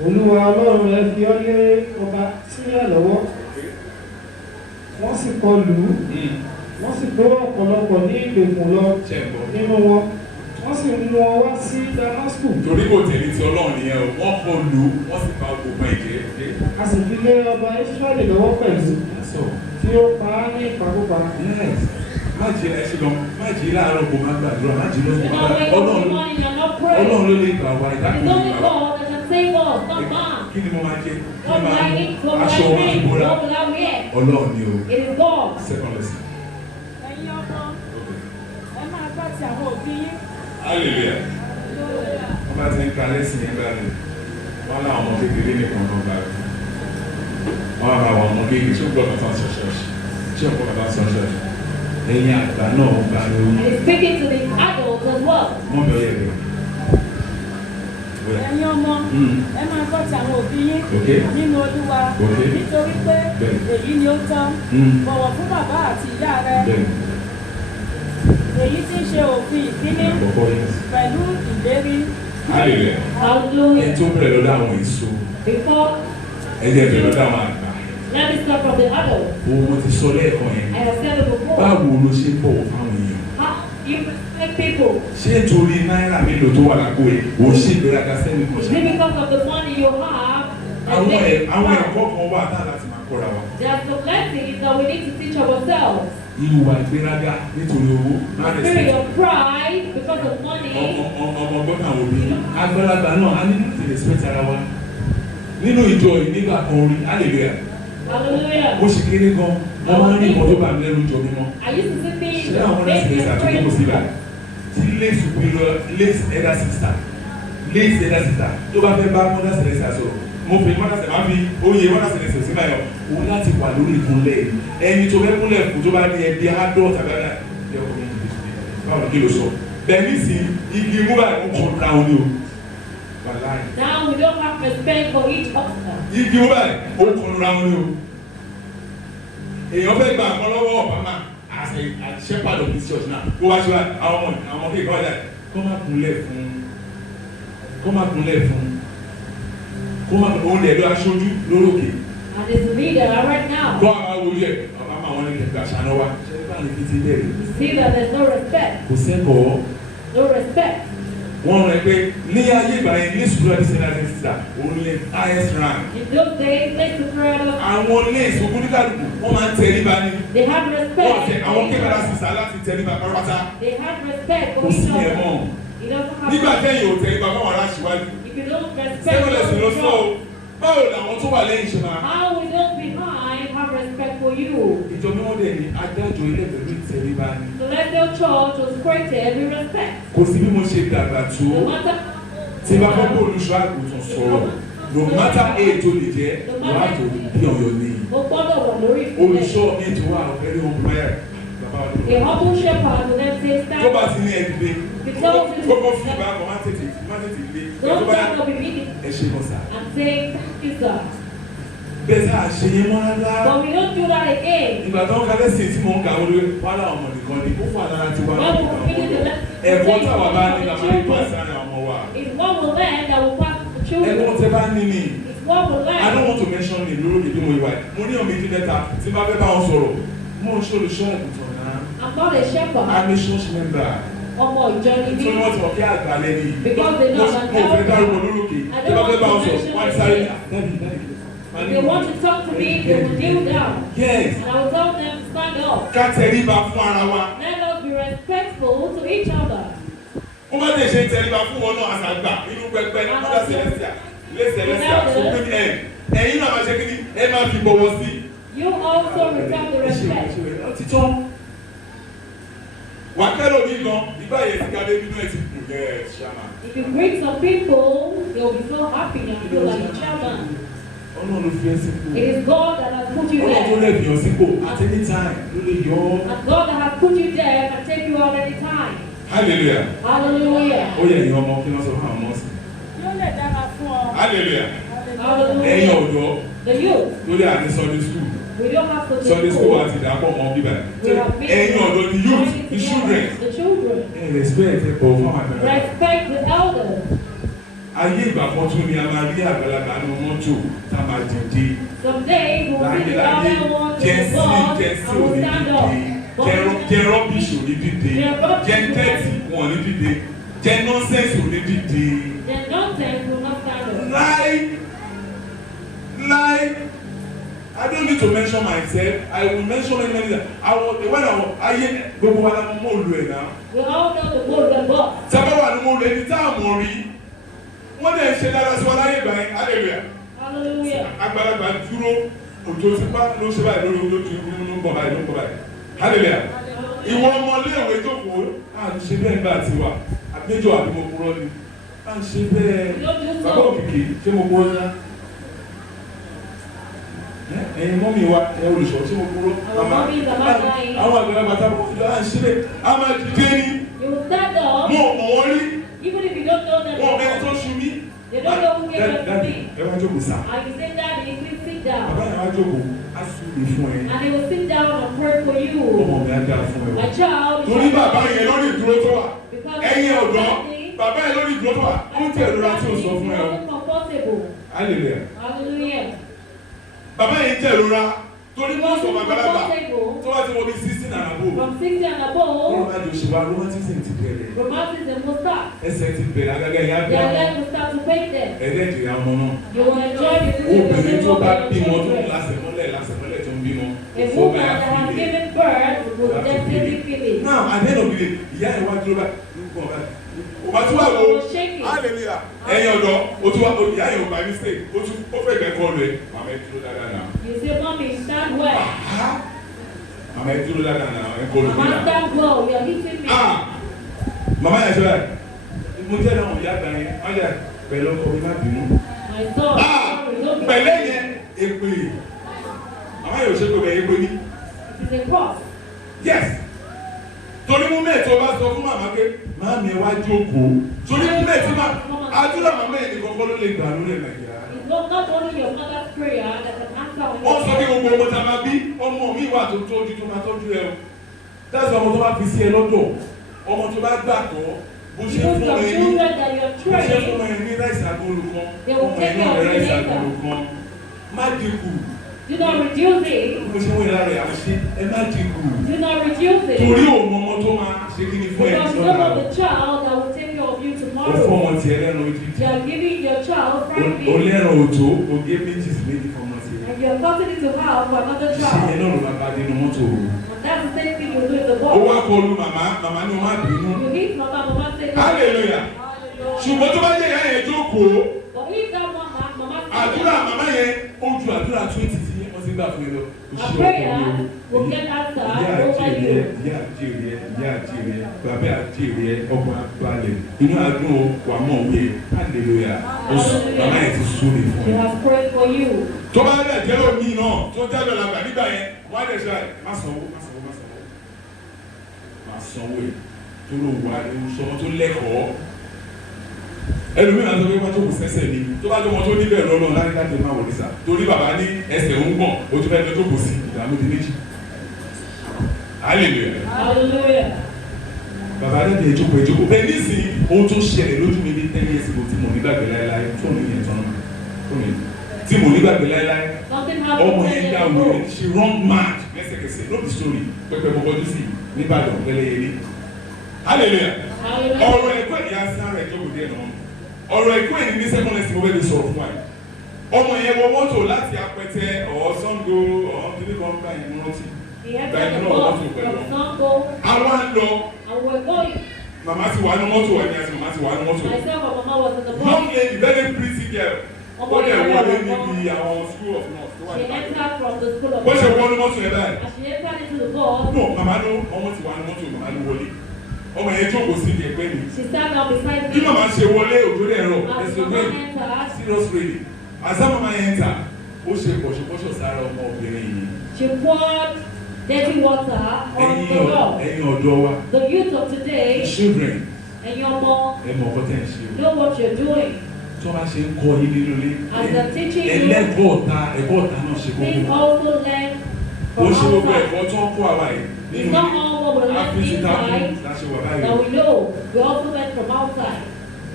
Olúwa Ọlọ́run rẹ fi ọ́ lé ọba Síríà lọ́wọ́ wọ́n sì kọlù ú wọ́n sì kó ọ̀pọ̀lọpọ̀ ní ìgbèkùn lọ nínú wọn wọ́n sì mú wọn wá sí Damasku. Torí kò tẹ̀lé ti Ọlọ́run nìyẹn o, wọ́n kọ lù ú, wọ́n sì fa gbogbo ìjẹ́. a sì fi lé ọba Ísírẹ́lì lọ́wọ́ pẹ̀lú That's all. tí ó pa á ní ìpakúpa. Yes. Má jí ẹṣin lọ, má jí láàárọ̀ kó má gbàdúrà, má jí lọ́sùn You má know, wake gbàdúrà. up in the morning and not pray. Ọlọ́run ló lè gbà wá It's ìdákùnrin only bàbá. God that can save us, not man. Kí ni mo máa jẹ? Kí ni What will máa I mú? eat? What will Aṣọ I wọn ti drink? bóra. What will I wear? Ọlọ́run ni o. It is God. Second lesson. ẹ̀yin ọmọ ẹ máa gbọ́ ti àwọn òbí yín. Hallelujah. Wọ́n bá ti ń ka lẹ́sìn yẹn bá rẹ̀. Wọ́n láwọn ọmọ kékeré nìkan ló bá rẹ̀. Wọ́n á máa wọ ọmọ kékeré ṣé ó gbọ́dọ̀ tán sọ ṣọ́ọ̀ṣì. Ṣé ó gbọ́dọ̀ tán sọ ṣọ́ọ̀ṣì? Ẹ̀yin àgbà náà ń bá lórí. And he's speaking to the adults as well. Mọ́ mi ò yẹ bẹ̀rẹ̀. ẹ̀yin ọmọ ẹ máa gbọ́ ti àwọn òbí yín Okay. nínú Olúwa Okay. nítorí pé Bẹ́ẹ̀. èyí ni ó tọ́ bọ̀wọ̀ fún bàbá àti ìyá rẹ Bẹ́ẹ̀ni. èyí tí ń ṣe òfin ìkíní Àkọ́kọ́ yẹn. pẹ̀lú ìlérí. Hallelujah. Ẹ Hallelujah. tó bẹ̀rẹ̀ lọ́dọ̀ àwọn èso. Before, Ẹ jẹ́ bẹ̀rẹ̀ lọ́dọ̀ àwọn àgbà. let me start from the adults. Mo ti sọ lẹ́ẹ̀kan yẹn. I have said it before. Báwo ló ṣe ń bọ̀wọ̀ fáwọn èèyàn? How you respect people? Ṣé nítorí náírà mélòó tó wà lápò ẹ̀ ò ń ṣègbéraga sẹ́ni kan Is ṣe? it because of the money you have? Àwọn that makes you ẹ̀kọ́ proud? kan wà tá láti máa kọ́ra wa. There are some lessons that we need to teach ourselves. Ìwà ìgbéraga nítorí owó. Má lè Spirit ṣe. of pride because of money. Ọmọ gbọ́dọ̀ àwọn òbí. Agbálagbà náà a ní láti respect ara wa. Nínú ìjọ yìí nígbà kan orí, hallelujah. Hallelujah. Mo ṣe kéré gan, wọ́n máa ń rí ìmọ̀ tó bá mi lẹ́rù jọ mímọ́. I used to see things Ṣé àwọn that make me ẹ̀sìn àti kókò afraid. síbà? Tí late superior, late elder sister, late elder sister tó bá fẹ́ bá mother celestial sọ̀rọ̀, mo fi mother celestial máa fi oyè mother celestial sí báyọ̀, òun láti wà lórí ìkúnlẹ̀ ẹni tó fẹ́ kúnlẹ̀ fún tó bá ní ẹbí adult àbẹ́rẹ́ ẹ̀ ọkọ̀ mi kìí ṣe báwo kí ló sọ. Bẹ́ẹ̀ ní sí igi mú báyìí ó kọ̀ ra òun ni o. Wàláì. Now we don't have respect for each other. Igi mú báyìí ó kọ̀ ra òun ni o. Èèyàn fẹ́ gba àkọ́ lọ́wọ́ Obama as a shepherd of this church now. Kó wá ṣe wá àwọn ọmọ kéèké wájà kó má kúnlẹ̀ fún kó má kúnlẹ̀ fún kó má òun lè lọ aṣojú lórókè. And his leader right now. Kó àwọn awojú ẹ̀ Obama wọn ní kẹ̀kẹ́ àṣà náà wá. Ṣé bá ní kí ti bẹ̀rẹ̀? You see that there's no respect. Kò sẹ́kọ̀ọ́. No respect. Wọ́n rẹ̀ pé ní ayé ìgbà yẹn ní sùkúrù àti sẹ́nà àti sísà òun ní highest rank. In those days, let's prepare them. Àwọn ilé ìsòkú ní kálukú wọ́n máa ń tẹríba ní. They had Wọ́n respect. tẹ àwọn kébàrà sísà láti tẹríba pátápátá. They had respect for Kò each sí ẹ̀ mọ́. other. He doesn't have Nígbà respect. tẹ́yìn ò tẹríba fún àwọn aráṣíwájú. If you don't respect Sẹ́kọ̀lẹ́sì ló sọ o. yourself, Báwo làwọn tó wà lẹ́yìn ṣe máa? how will those behind have respect for you? Ìjọ mímọ́ dẹ̀ ní adájọ́ ilé pẹ̀lú ìtẹríba ni. The Celestial Church was created with respect. Kò sí bí mo ṣe dàgbà tó. No matter Tí bá fẹ́ kó olùṣọ́ àgùntàn sọ̀rọ̀, no matter age tó lè jẹ́, wọ́n á tó bí ọ̀yọ́ ní. mo gbọ́dọ̀ wà lórí ìpínlẹ̀. Olùṣọ́ mi tó wà ọ̀fẹ́ ní ohun báyà. Bàbá wa ló. A humble shepherd will then say, Tó bá stand ti ní ẹ̀dídé, kókó fi ìbá kan má tètè lé. Tó don't bá yà stand up immediately ẹ ṣe mọ̀ sá. and say, thank you, sir. Bẹ́ẹ̀ sá àṣeyẹ mọ́ rárá. But we don't do that again. Ìgbà tó ń kalẹ̀ sí tí mò ń kà wọlé wàhálà ọmọ nìkan ni ó fún àdára tí wà When we finish the lesson, ẹ̀kọ́ táwa bá ní the ká máa ń pa children, sára ọmọ wa. it's what we learn that will pass to the children. Ẹ̀kọ́ tẹ bá ní ni. It's what we I don't learn. want to mention the lórí ìdí mo ìwà ẹ̀. Mo ní ọ̀mí ìdí mẹ́ta tí bá fẹ́ bá wọn sọ̀rọ̀. Mo ń ṣe olùṣọ́ àgùntàn náà. I'm not a shepherd. I'm a church member. Ọmọ ìjọ ni Tí mí. wọ́n ti mọ̀ kí àgbà lẹ́ni. Because they know I'm Mo fẹ́ dárúkọ elder. lórókè. I Tí bá don't fẹ́ bá wọn want to sọ̀rọ̀, mention wọ́n á my sáré. name. If they want to talk to me, they will kneel down. Yes. And I will tell them to stand up. Ká tẹríba fún ara wa. Let us be respectful to each other. Ó má lè ṣe tẹríba fún wọn náà àṣàgbà nínú pẹpẹ mọ́tà celestia lé celestia supreme end. Ẹ̀yin náà máa ṣe kí ni ẹ máa fi bọ̀wọ̀ sí. You also return the respect. Títọ́. Wà á kẹ́rọ̀ mi gan, ìgbà yẹn ti gàdé nínú ẹ̀ ti kù yẹ ṣàmà. If you greet some people, they will be so happy and feel like a chairman. Ọlọ́run fi ẹ́ sípò. It is God that has put you Ọlọ́run tó there. lè fi ọ́ sípò at any time ló lè yọ ọ́. And God that has put you there can take you out any time. Hallelujah. Hallelujah. Ó yẹ ẹ̀yin ọmọ kí wọ́n sọ fún àwọn ọmọ sí. yóò lè dára fún ọ. Hallelujah. Ẹ̀yin Hallelujah. ọ̀dọ́ The youth. lórí àti Sunday school. We don't have to Sunday take school school. àti ìdàpọ̀ mọ́ bíbẹ̀. We have been Ẹ̀yin ọ̀dọ́ the youth the children. The children. Ẹ respect ẹ bọ̀ fún àwọn àgbàlagbà. Respect the elders. Ayé ìgbà kan tún ni a máa rí àgbàlagbà ní mọ́tò tá a máa dìde. Someday we will see the Láyé elder ones in jẹ́sí the God jẹ́sí and will òní stand up. dìde. Jẹ́ rọ́bìṣì òní dìde. Jẹ́ tẹ́tì wọn òní dìde. Jẹ́ nọ́sẹ̀sì òní dìde. Then nonsense will not stand up. Like, I don't need to mention myself. I will mention many things. Gbogbo wa la mo lu ẹ̀ náà. We all know the mode of God. Sábà wà ní mo lu ẹni tá a mọ̀ rí. Wọ́n dẹ̀ ṣe dára sí wa láyé ìgbà yẹn. Hallelujah. Hallelujah. Àgbàlagbà dúró òjò ti pa ló ṣe báyìí lórí olójú ló ń bọ̀ báyìí ló ń bọ̀ báyìí. Hallelujah. Ìwọ ọmọléèwé jókòó à ń ṣe bẹ́ẹ̀ nígbà tí wà àgbéjọ àbí mo kúrọ́ ni à ń ṣe bẹ́ẹ̀ bàbá òkìkí ṣé mo kúrọ́ ní ẹ̀yin mọ́mí wa ẹ olùṣọ́ ṣé mo kúrọ́ àwọn àgbàlagbà tá a ń ṣe bẹ́ẹ̀ a máa dìde ní mo mọ̀ wọ́n rí Even if you don't know them, wọ́n bẹ́ẹ̀ tó ṣu mí. they don't know who gave them to me. Ẹ wá jókòó sá. And you say, Daddy, please sit down. Bàbá yẹn wá jókòó á súre fún ẹ. And they will sit down and pray for you. Ọmọ mi á dá fún ẹ. My child. Torí bàbá yẹn lórí ìdúró tó wà. Ẹ̀yin ọ̀dọ́, bàbá yẹn lórí ìdúró tó wà. Ó ń tẹ̀ lóra tí o sọ fún ẹ o. Hallelujah. Hallelujah. Bàbá yẹn tẹ̀ lóra. Torí wọ́n sọ bàbá tó wá ti wọ bí 16 and above. From 16 and above. Wọ́n máa jò ṣe wá romantism ti bẹ̀rẹ̀. Romanticism will start. Ẹsẹ̀ ti bẹ̀rẹ̀ agaga ìyá bẹ̀rẹ̀. Their legs will start to paint them. Ẹlẹ́dìí àwọn ọmọ náà. You will enjoy the music. Obìnrin tó bá bímọ tó ń lásẹ̀mọ́lẹ̀ tó ń bímọ. A woman that has given birth will definitely feel it. Now, at the end of the day, ìyá ẹ̀ wá dúró báyìí. Wàtí wà wo, hallelujah, ẹ̀yin ọ̀dọ́, o tún wá ìyá ẹ̀ ò by mistake, ó fẹ́ gbẹ́ kọ́ lu ẹ̀, màmá ẹ̀ dúró dáadáa náà. You say, Mommy, stand well. Màmá ẹ̀ dúró dáadáa náà, ẹ̀ kọ́ lu mi náà. Mama, stand well, you are hitting me. Màmá yẹn sọ ẹ̀, mo jẹ́ náà ìyá àgbà yẹn, wọ́n yẹ pẹ̀lú ọkọ mi má bínú. My son, pẹ̀lẹ́ yẹn, èpè. Màmá yẹn ò ṣe pé bẹ́ẹ̀ èpè ní. it is a cross. Yes. Torí mú mẹ́ẹ̀ tó bá sọ fún màmá pé máa mi wá jókòó. Torí mú mẹ́ẹ̀ tí àdúrà màmá ẹ̀ ní kọ́kọ́ ló lè gbà lórí Nàìjíríà. It's not only your mother's prayer that can answer when Wọ́n sọ pé gbogbo ọmọ tá a máa bí ọmọ mi wà tó tọ́jú tó máa tọ́jú ẹ o. Dáàsì ọmọ tó bá fi sí ẹ lọ́dọ̀, ọmọ tó bá gbàgbọ́, bó ṣe fún ẹ ní ráìsì agolo kan, ọmọ ẹ náà rẹ ráìsì agolo kan. Má dínkù. do not reduce it. Bó ṣe wọ́n yára rẹ̀ àṣẹ ẹ má dínkù. Do not reduce it. Torí òun ọmọ tó máa ṣe kí ni fún ẹ Because you know the child that will take care of you ó fọ́ tomorrow. wọn tiẹ̀ lẹ́nu ojú. You are giving your child O private. lẹ́ràn òjò o gé méjì fún ọmọ tiẹ̀. And you are cutting it to half for another Ṣé child. yẹn náà ló máa bá dénú mọ́tò o? And that's the same thing you do in the Ó book. wá kọlu màmá ni wọ́n á bínú. You hit mama, mama say no. Hallelujah. Ṣùgbọ́n tó bá jẹ́ ìyá yẹn jókòó, But if that woman, mama say àdúrà màmá yẹn ó ju àdúrà 20 tí wọ́n ti gbà fún ẹ lọ. a prayer will get answered over you. Ìyá àjèrè ẹ, bàbá àjèrè ẹ, ọmọ àgbàlẹ̀, inú àdúrà wà mọ̀ wí. Hallelujah. Màmá yẹn ti sún mi fún She ẹ. has prayed for you. Tó bá dẹ̀ jẹ́ lómi náà tó jáde làgbà nígbà yẹn, wọ́n á dẹ̀ ṣe àì má sanwó ẹ̀ tó ló wà sọmọ tó lẹ́kọ̀ọ́. Ẹlòmíràn sọ pé wọ́n tó kù sẹ́sẹ̀ ni tó bá jọmọ tó níbẹ̀ lọ́nà láti máa wọlé sá torí bàbá ní ẹsẹ̀ ń gbọ̀n o tún fẹ́ tó kù sí ìdààmú di méjì. Hallelujah. Hallelujah. Bàbá dẹ́bi ẹjọ́kọ̀ bẹ́ẹ̀ nísìnyí ohun tó ṣẹlẹ̀ lójú mi ní 10 years ago tí mo nígbàgbé láéláé tó mi yẹn tán tí mo nígbàgbé láéláé ọmọ yẹn dá wọlé she run mad lẹ́sẹ̀kẹsẹ̀ no be story pẹpẹ mọ́kọ́dún sí níbàdàn pẹ́lẹ́yẹlé. Hallelujah. Ọ̀rọ̀ ẹ̀kọ́ ìyá sára ẹ̀jọ̀kọ̀ díẹ̀ náà ọ̀rọ̀ ẹ̀kọ́ ẹ̀ní ní second lesson mo fẹ́ lè sọ̀rọ̀ fún wa yìí ọmọ yẹn wọ mọ́tò láti Apẹtẹ ọ̀ Ṣàngó ọ̀ nílé kan bá yẹn rántí báyìí náà mọ́tò pẹ̀lú àwọn àlọ́ màmá ti wà ní mọ́tò ẹ̀mí àti màmá ti wà ní mọ́tò young lady very pretty girl ó dẹ̀ wọlé níbi àwọn school of nurse tó wà ní bó ṣe wọlé mọ́tò yẹn báyìí no màmá ló ọmọ ti wà ní mọ́tò màmá ló wọlé ọmọ yẹn jókòó sí ìdí ẹgbẹ́ mi. bí màmá ṣe wọlé òjò rẹ̀ rọ̀ ẹ̀sùn pé serious really àṣà màmá yẹn ta ó ṣe pọ̀ṣọpọ̀ṣọ sára ọmọ obìnrin yìí. She poured dirty water on the road. ẹ̀yin ọ̀dọ́ wa. The youth of today. Children. ẹ̀yin ọmọ. ẹ mọ̀ ọkọ tẹ̀ ń ṣe o. Know what you're doing. tí wọ́n bá ṣe ń kọ́ yín nínú ilé. As they're teaching you. ẹ̀kọ́ ọ̀tá náà ṣe kókó. Please also learn ó from ṣe gbogbo outside. ẹ̀kọ́ tó ń kó àwa yìí. It's not all what we learn inside that we know. We also learn from outside.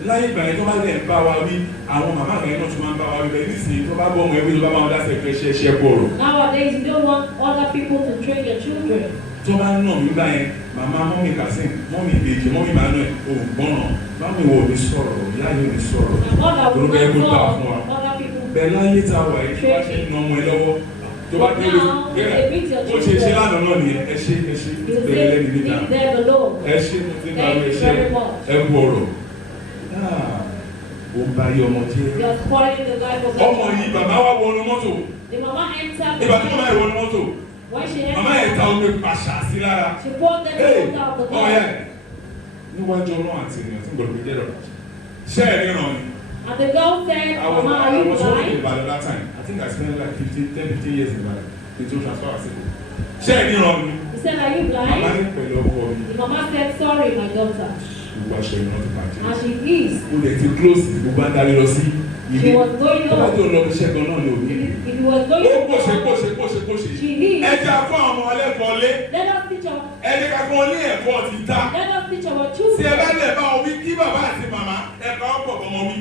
Láyé ìgbà yẹn tó bá lẹ̀ ń bá wa wí àwọn màmá àgbà yẹn náà tún máa ń bá wa wí bẹ́ẹ̀ nísìnyí tó bá bọ́ ọmọ ẹbí tó bá máa ń dáṣẹ́ fẹ́ ṣẹ́ bọ̀rọ̀. Nowadays you don't want other people to train your children. Tó bá ń nà mí gbà yẹn màmá mọ́mí Kasim mọ́mí Ìbejì mọ́mí Manuel ògbọ́nà mọ́mí wo ni sọ̀rọ̀ ìyá yóò ní sọ̀rọ̀. And other will not call other people bẹ́ẹ̀ láyé tá a wà yìí tó bá ṣe ń nà ọmọ ẹ lọ́wọ́ tó bá dé ó ṣe ṣe lánàá náà nìyẹn ẹ ṣe bẹ́ẹ̀ lẹ́nu níta ẹ ṣe mo ti bá ẹ ṣe ẹ bu ọ̀rọ̀ ó ń bá yé ọmọ jẹ́ ọmọ yìí bàbá wa wọnú mọ́tò ìgbà tó máa wọnú mọ́tò màmá yẹn ta omi pàṣà sí lára ọ̀yẹ́ níwájú ọlọ́run àti ènìyàn tí ń gbọ́dọ̀ gbé dẹ́rọ̀ ṣé ẹ̀ ní ràn ni. And the girl said, Mama, are you I was working in blind? Ibadan that time. I think I spent like 10-15 years in Ibadan. The two transfer as well. Ṣé ẹ̀ ní ràn ni. He said, are you blind? Màmá ní pẹ̀lú ọkọ mi. The mama said, sorry, my daughter. Gbogbo aṣọ ìran ti bàjẹ́. And she is. Ó lè ti close gbogbo adarí lọ sí ilé. She was going Tọ́lá tó home. lọ iṣẹ́ gan náà ní òbí. If he was going Ó home, kóṣe. she is. Ẹ jẹ́ àfọ́ àwọn ọlẹ́kọ̀ọ́ lé. Let us teach our, Ẹ jẹ́ ká fún ọ ní ẹ̀kọ́ ti ta. let us teach our Tí ẹ bá children. lè bá ọ wí kí bàbá àti màmá ẹ̀ka ọ̀pọ̀ ọmọ wí.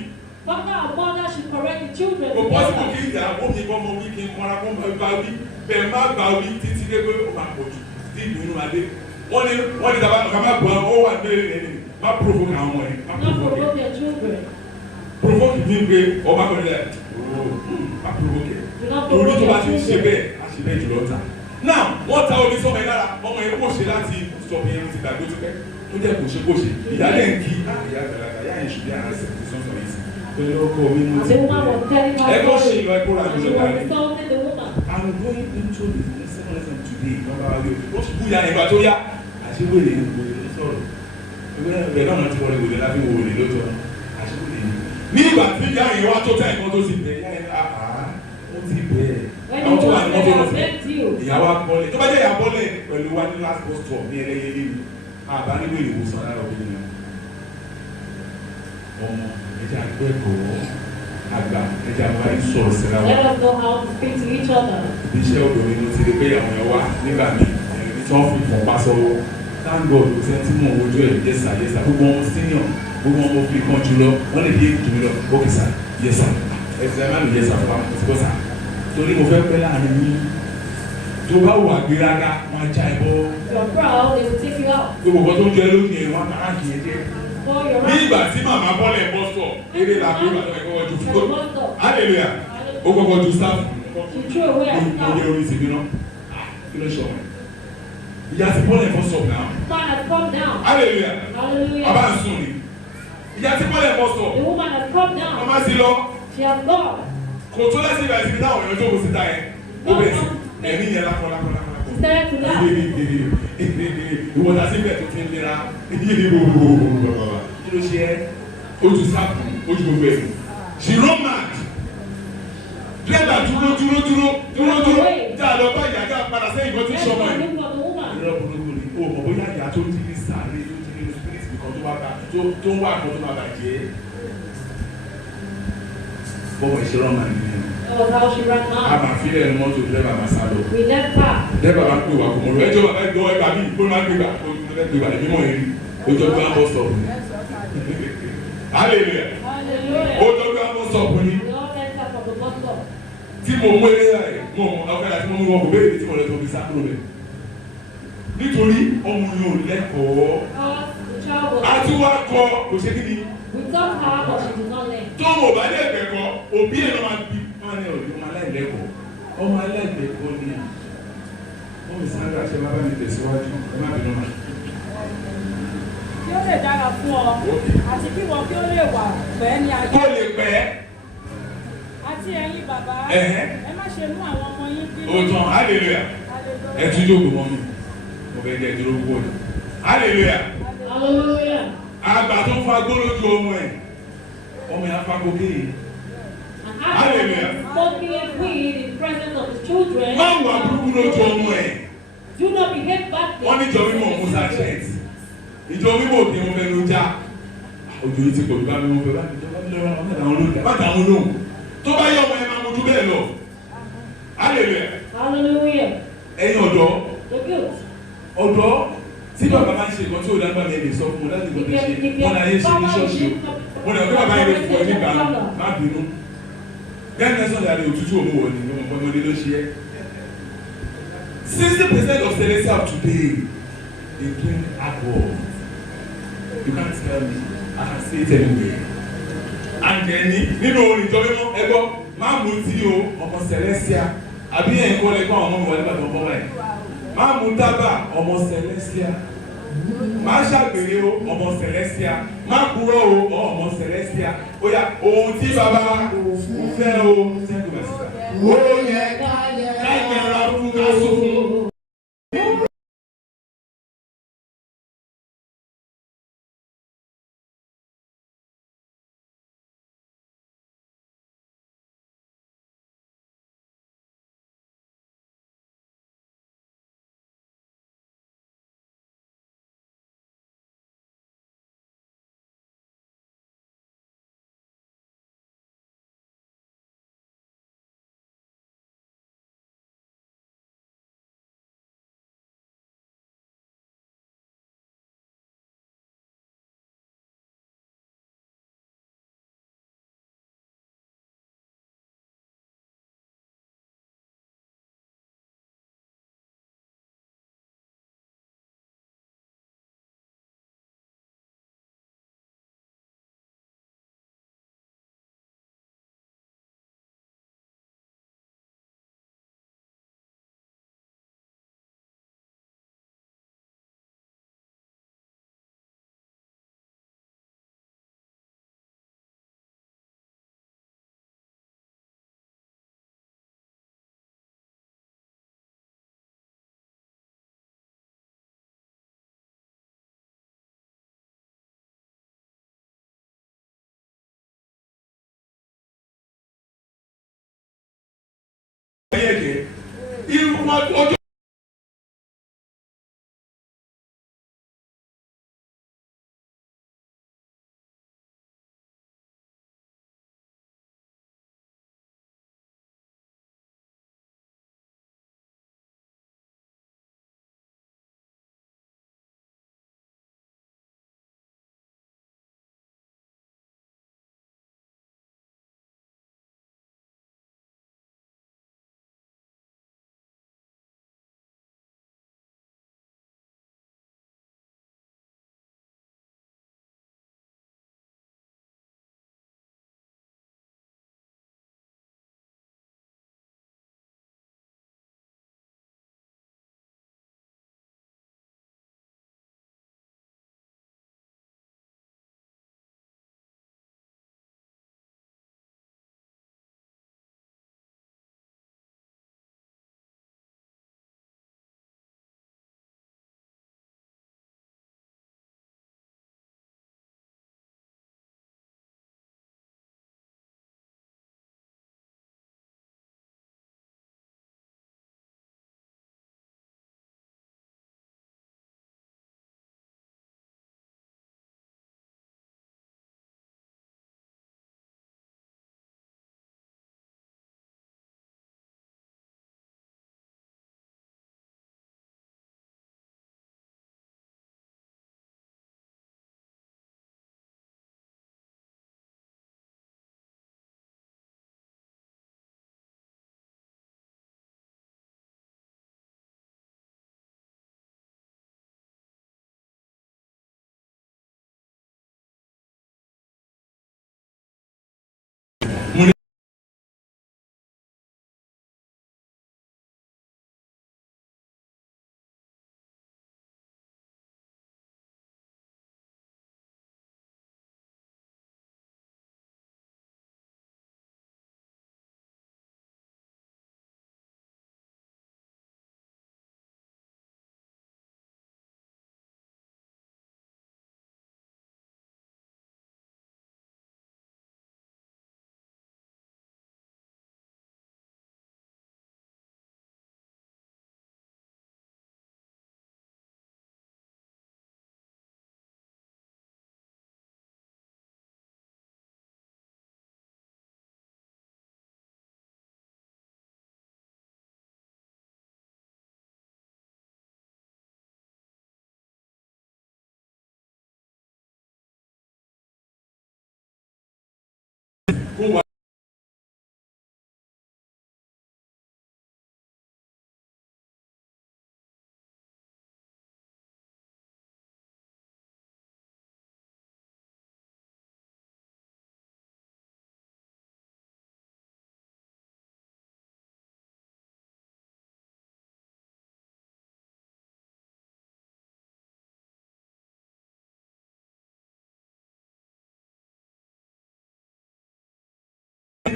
Father and mother should correct the children. Kò pọ́sibú together. kí ìyàwó mi kọ́ ọmọ wí kí n kọ́ra kó máa bá wí. Bẹ́ẹ̀ má gbà wí títí dé pé ó máa pọ̀ jù sí ìlú adé. Wọ́n ní tàbá ká má bọ̀ ó wà ní ẹni má provoke àwọn ọmọ yẹn. Má Not provoke. provoke their children. Provoke ní pé ọba kan nílẹ̀ má provoke. Do not Torí provoke tó bá their ti ṣe children. bẹ́ẹ̀ á ṣe bẹ́ẹ̀ jùlọ ta. Now wọ́n ta omi sọ́mọ yẹn lára ọmọ yẹn kò ṣe láti sọ pé ẹnu ti dàgbé tó pẹ́ tó jẹ́ kò ṣe ìyá dẹ̀ ń kí ìyá àgbàlagbà ìyá yẹn ṣùgbọ́n àrẹ sẹ̀ sọ́sọ́ yìí sí. Pẹ̀lú ọkọ mi mo And ti the woman was telling her ẹ̀kọ́ ṣe story. ìlọ ẹ̀kọ́ rà And jùlọ she was dání. insulting the woman. I'm going into the second lesson today. Bàbá wa yóò ó ṣubú ya ìgbà tó yá. Àṣewèlé wèlé sọ̀rọ̀. Ìwé náà ti wọlé wèlé lábẹ́ wòlé lóòótọ́. Àṣewèlé ni. Ní ìgbà tí ìyá yẹn wá tó tẹ̀ ẹ̀kọ́ tó sì bẹ̀ ìyá yẹn ó ti bẹ̀. When Àwọn you tó wà want ní them, mọ́tò I lọ́sẹ̀. beg you. Ìyàwó abọ́lẹ̀ tó bá jẹ́ ìyàbọ́lẹ̀ pẹ̀lú wa ní last bus stop ní ẹlẹ́yẹlé ni. Àbá nílò ìwòsàn lára òbí ni. Ọmọ ẹja gbẹ́kọ̀ọ́ àgbà ẹja máa ń sọ̀rọ̀ síra wa. Let us know how to speak to each other. Iṣẹ́ obìnrin ló ti rí pé àwọn ẹ̀ wá nígbà míì ẹ̀rí tí wọ́n fi fọ̀n pa sọ́wọ́. Thank God kò sẹ́ni tí mò ń wojú ẹ̀ yẹ́sà gbogbo ọmọ senior gbogbo ọmọ fi kan jùlọ wọ́n lè bí jù mí lọ ókè sà yẹ́sà ẹ̀sẹ̀ ẹ̀ má lè yẹ́sà fún wa kò sí kò sà. Torí mo fẹ́ pẹ́ láàrin yín tó bá wà gbéraga wọn á já ẹ bọ́. If you are proud, they will take you out. Gbogbo tó ń jẹ lókè ẹ̀ wọ́n á kì í dé. For your Ní right. ìgbà tí màmá bọ́lẹ̀ bọ́ sọ̀ eré la pé bàtà ẹ̀kọ́ wọ́n ju For fún the bus stop. hallelujah ó kọ́kọ́ ju staff She threw away her ní stuff. orí ìsìnkú náà kí ló ṣe ọmọ ìyá ti bọ́lẹ̀ bọ́ sọ̀ náà Man has come down. hallelujah bàbá Hallelujah. ń sùn ni ìyá ti bọ́lẹ̀ bọ́ sọ̀ The woman has come down. ọmọ sí lọ She has gone. kò tó lẹ́sìn ìgbà ìsìnkú táwọn èèyàn tó kò sí ta yẹn ó bẹ̀ sí ẹ̀mí yẹn lápọ̀ She started to laugh. ìwọ̀n àti bẹ́ẹ̀ tó ti ń lera kí ló ṣe ẹ́ ojú sáàpù ojú gbogbo ẹ̀ she run mad dírẹ́bà dúró já lọ bá ìyá já padà sẹ́yìn kan tí ń Let's sọmọ go ẹ̀. look for the woman. ìrọ̀ burúkú ni o mọ̀ bóyá ìyá tó ti ní sàárè tó ti ní spirit nìkan tó bá bá tó ń wá àkọ́ tó máa bàjẹ́ bọ́mọ̀ ìṣe rán màá nìyẹn. That was how she ran a mad. máa fi lẹ́nu mọ́tò dírẹ́bà máa sá lọ. We left her. dírẹ́bà máa ń pè wá kò mọ̀ lọ ẹjọ́ bàbá ìgbọ́ ẹgbàá mi kó máa ń gbégbà kó máa ń gbégbà ẹ̀mí mọ̀ yẹn rí ojú ọjọ́ àbọ̀ sọ̀rọ̀ hallelujah Hallelujah. ojú ọjọ́ àbọ̀ sọ̀rọ̀ ni We all went out from the bus stop. tí mo mú eré rẹ̀ mo ọ̀kadà tí mo mú wọn kò béèrè tí mo lọ tó fi sákúrò rẹ̀ nítorí ọmọ yóò lẹ́kọ̀ọ́ Because the child was. àti wá kọ kò ṣe kí ni We taught her, but she did not learn. tó mo bá dé ẹ̀kọ́ òbí ẹ̀ ló máa bí wọn ní ọ̀dọ́ ọmọ aláìlẹ́kọ̀ọ́ ọmọ aláìlẹ́kọ̀ọ́ ni wọ́n mi sáré àṣẹ bàbá mi tẹ̀síwájú ẹ má bínú máa. Kí ó lè dára fún ọ àti kí wọn kí ó lè wà pẹ́ ní ayé. kó lè pẹ́ Àti ẹ̀yin bàbá, Ẹ̀hẹ́. ẹ má ṣe mú àwọn ọmọ yín bínú. òótọ́ hallelujah ẹ Hallelujah. tún jókòó mọ́ mi mo fẹ́ kẹ́ ẹ dúró púpọ̀ ni hallelujah Hallelujah. àgbà tó ń fa gbólójú ọmọ ẹ̀ ọmọ yẹn á fa gbókè yìí. And after smoking weed in presence of his children, má wà burúkú lójú ọmọ ẹ̀ do not behave badly. wọ́n ní ìjọ mímọ́ musa church ìjọ mímọ́ òkè wọn fẹ́ ló já ojú yìí ti pọ̀ bá mi wọn fẹ́ bá mi jọ bá mi lọ́wọ́ ọmọ ìdáwọn lóhùn bá dáwọn lóhùn tó bá yọ ọmọ ẹ̀ máa mojú bẹ́ẹ̀ lọ hallelujah Hallelujah. ẹ̀yin ọ̀dọ́ The guilt. ọ̀dọ́ tí bàbá máa ń ṣe nǹkan tí ò dágbà mi ẹ̀ lè sọ fún un láti gbọ́dọ̀ ṣe wọn náà yé ṣe ní ṣọ́ọ̀ṣì o wọn náà bí bàbá yẹn lè fọ nígbà má bínú bẹ́ẹ̀ ní ẹ̀sán ìdàlẹ̀ òtútù òun wọ̀ ní ọmọdé ló ṣe é 60% of Celestial today they drink alcohol you can't tell me I can see it anywhere and then nínú orin ìjọ mímọ́ ẹgbọ́ má mú tí o ọmọ Celestia àbí ẹ̀yin kọ́ lẹ́gbọ́n ọmọ mi wà nígbà tó ń bọ́ báyìí má mú tábà ọmọ Celestia má ṣàgbèrè o ọmọ Celestia má kúrò o ọmọ Celestia ó yá ohun tí bàbá fẹ́ o sẹ́kù mẹ́sìlá ó yẹ ká yẹra fún aṣọ. Irú wọn ojú.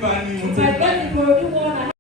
bá ní ohun If I get the Ikorodu one, I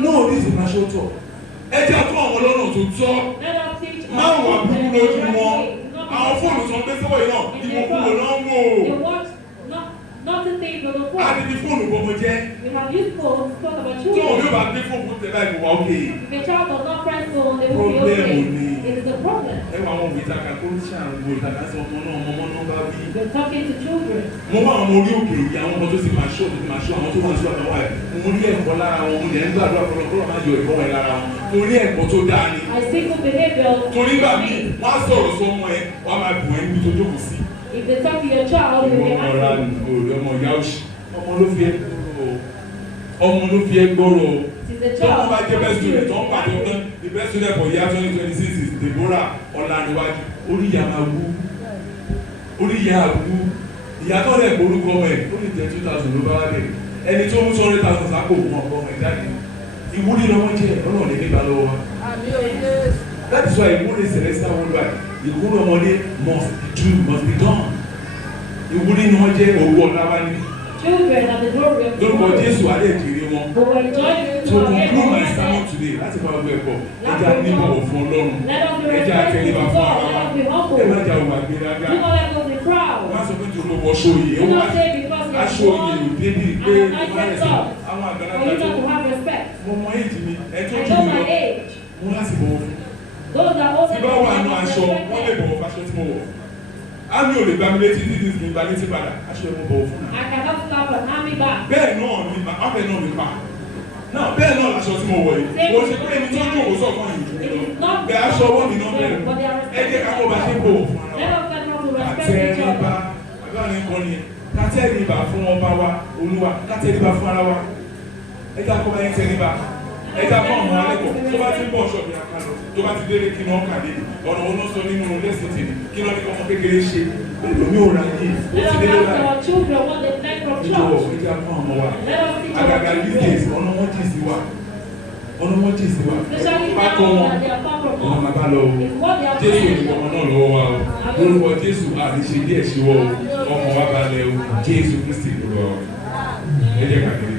No, this is national talk. Ẹ jẹ́ àtún àwọn ọlọ́run tó tọ́. Máa wà burú lójú wọn. Àwọn fóònù tó ń gbé sọ́wọ́ yìí náà, ìwòkúwò náà ń wò. Not to think of the Àti gbé fún òkú tẹ báyìí wà ókè. If a child does not press phone, they will be okay. It is a problem. Ẹ wọ àwọn òwe ìtaka kó ṣàrùn ìtaka sí ọmọ náà bá bí. They're talking to children. Mo wá àwọn orí òkè yìí àwọn ọmọ tó ti máa ṣọ́ àwọn tó máa ṣọ́ àtàwọn ẹ̀. Mo rí ẹ̀kọ́ lára wọn, mo lè ń gbàdúrà kọ́lọ́ máa yọ ẹ̀kọ́ wọn lára wọn. Torí ẹ̀kọ́ tó dáa ni. I see good behavior. Torí gbà mí, wọ́n á sọ̀rọ̀ sọ́mọ ẹ̀, wọ́n á máa bù ẹ́ níbi tó jókòó sí. If they talk to your child, you will be angry. Ọmọ ìyá òṣì, ọmọ ló fi ẹ́ gbọ́rọ̀. Tọ́wọ́n bá jẹ́ best student, tọ́wọ́n pàdé ọ̀tán, the best student for year 2026 is Deborah Ọ̀làníwájú. Orí ìyá máa wú. Orí ìyá wú. Ìyá tó rẹ̀ orúkọ ọmọ ẹ̀ ó lè jẹ́ 2000 ló bá wá dé. Ẹni tó mú 200,000 sápò fún ọkọ ọmọ ẹ̀ jáde. Ìwúrí lọ́wọ́ jẹ́ ọlọ́run ní nígbà lọ́wọ́ wa. That is why ìwúrí Celestial worldwide. Ìwúrí ọmọdé must be done. Ìwúrí ni wọ́n jẹ́ owó ọ̀la wá ní. Children are the glory of God. Lórúkọ Jésù alẹ́ ìkiri wọn. But we're enjoying To conclude my sermon today, láti máa wọ ẹ̀kọ́, ẹja níbọ̀wọ̀ fún Ọlọ́run, ẹja akẹ́lẹ́bà fún ara wa, ẹ má jà òwà gbéraga. Do not let us be proud. Wọ́n á sọ pé tòun ló wọ aṣọ òye, Do not say because you aṣọ òye ò débi pé and wọ́n I á rẹ̀ get sọ up. àwọn For àgbàlagbà you tó not to have respect. mo mọ éèjì mi, ẹ tó I jù know mí my lọ, age. mo láti bọ̀wọ̀ fún. Those that Tí bá wà nù aṣọ, wọ́n lè bọ̀wọ̀ fún aṣọ tí mo wọ̀. Àmì ò lè gbà mí létí dídí mi gbà létí padà, aṣọ ẹ̀ mo bọ̀wọ̀ fún náà. I cannot stop an army back. Bẹ́ẹ̀ náà ni ọbẹ̀ náà mi pa. Náà bẹ́ẹ̀ náà laṣọ tí mo wọ̀ yìí. Mo ṣe pé ẹni tó dùn òwò sọ̀kan yìí. Bẹ́ẹ̀ aṣọ ọwọ́ mi náà bẹ̀rẹ̀. Ẹ jẹ́ ká kó bá ṣe bò fún ara Let wa. us learn how to respect each Kàtẹ́ríba, other. àbúrò ní nǹkan ni. Kàtẹ́ríba fún ọba wa, Olúwa. Kàtẹ́ríba fún ara wa. Ẹ jẹ́ kó bá yín tẹ́ríba. Ẹ jẹ́ kó ọmọ alẹ́kọ̀ọ́. Tó bá ti ń bọ̀ ṣọ̀bì àkàlọ̀. Tó bá ti délé kí wọ́n kàdé. Ọ̀nà wọn ló sọ nínú lẹ́sìn tèmi. Kí wọ́n ní kọ́ ọmọ kékeré ṣe. Èmi ò ra yìí. Ó Let ti us délé ask báyìí. our children what they learn from Ìjọba church. ẹ jẹ́ kó ọmọ wa. Let us teach our Àgàgà these days ọ̀nà wọn jì sí wa. Ọ̀nà wọn jì sí wa. Especially Bá now kọ́ wọn. that they are far from Ọmọ us. bàbá lọ o. It's what they are Jésù doing. ìdìbò ọmọ náà lọ́wọ́ wa o. Lórúkọ Jésù àdìsí díẹ̀ sí wọ́ o. Ọkàn wa balẹ̀ o. Jésù Kristi ló lọ. Ẹ jẹ́ ká kiri.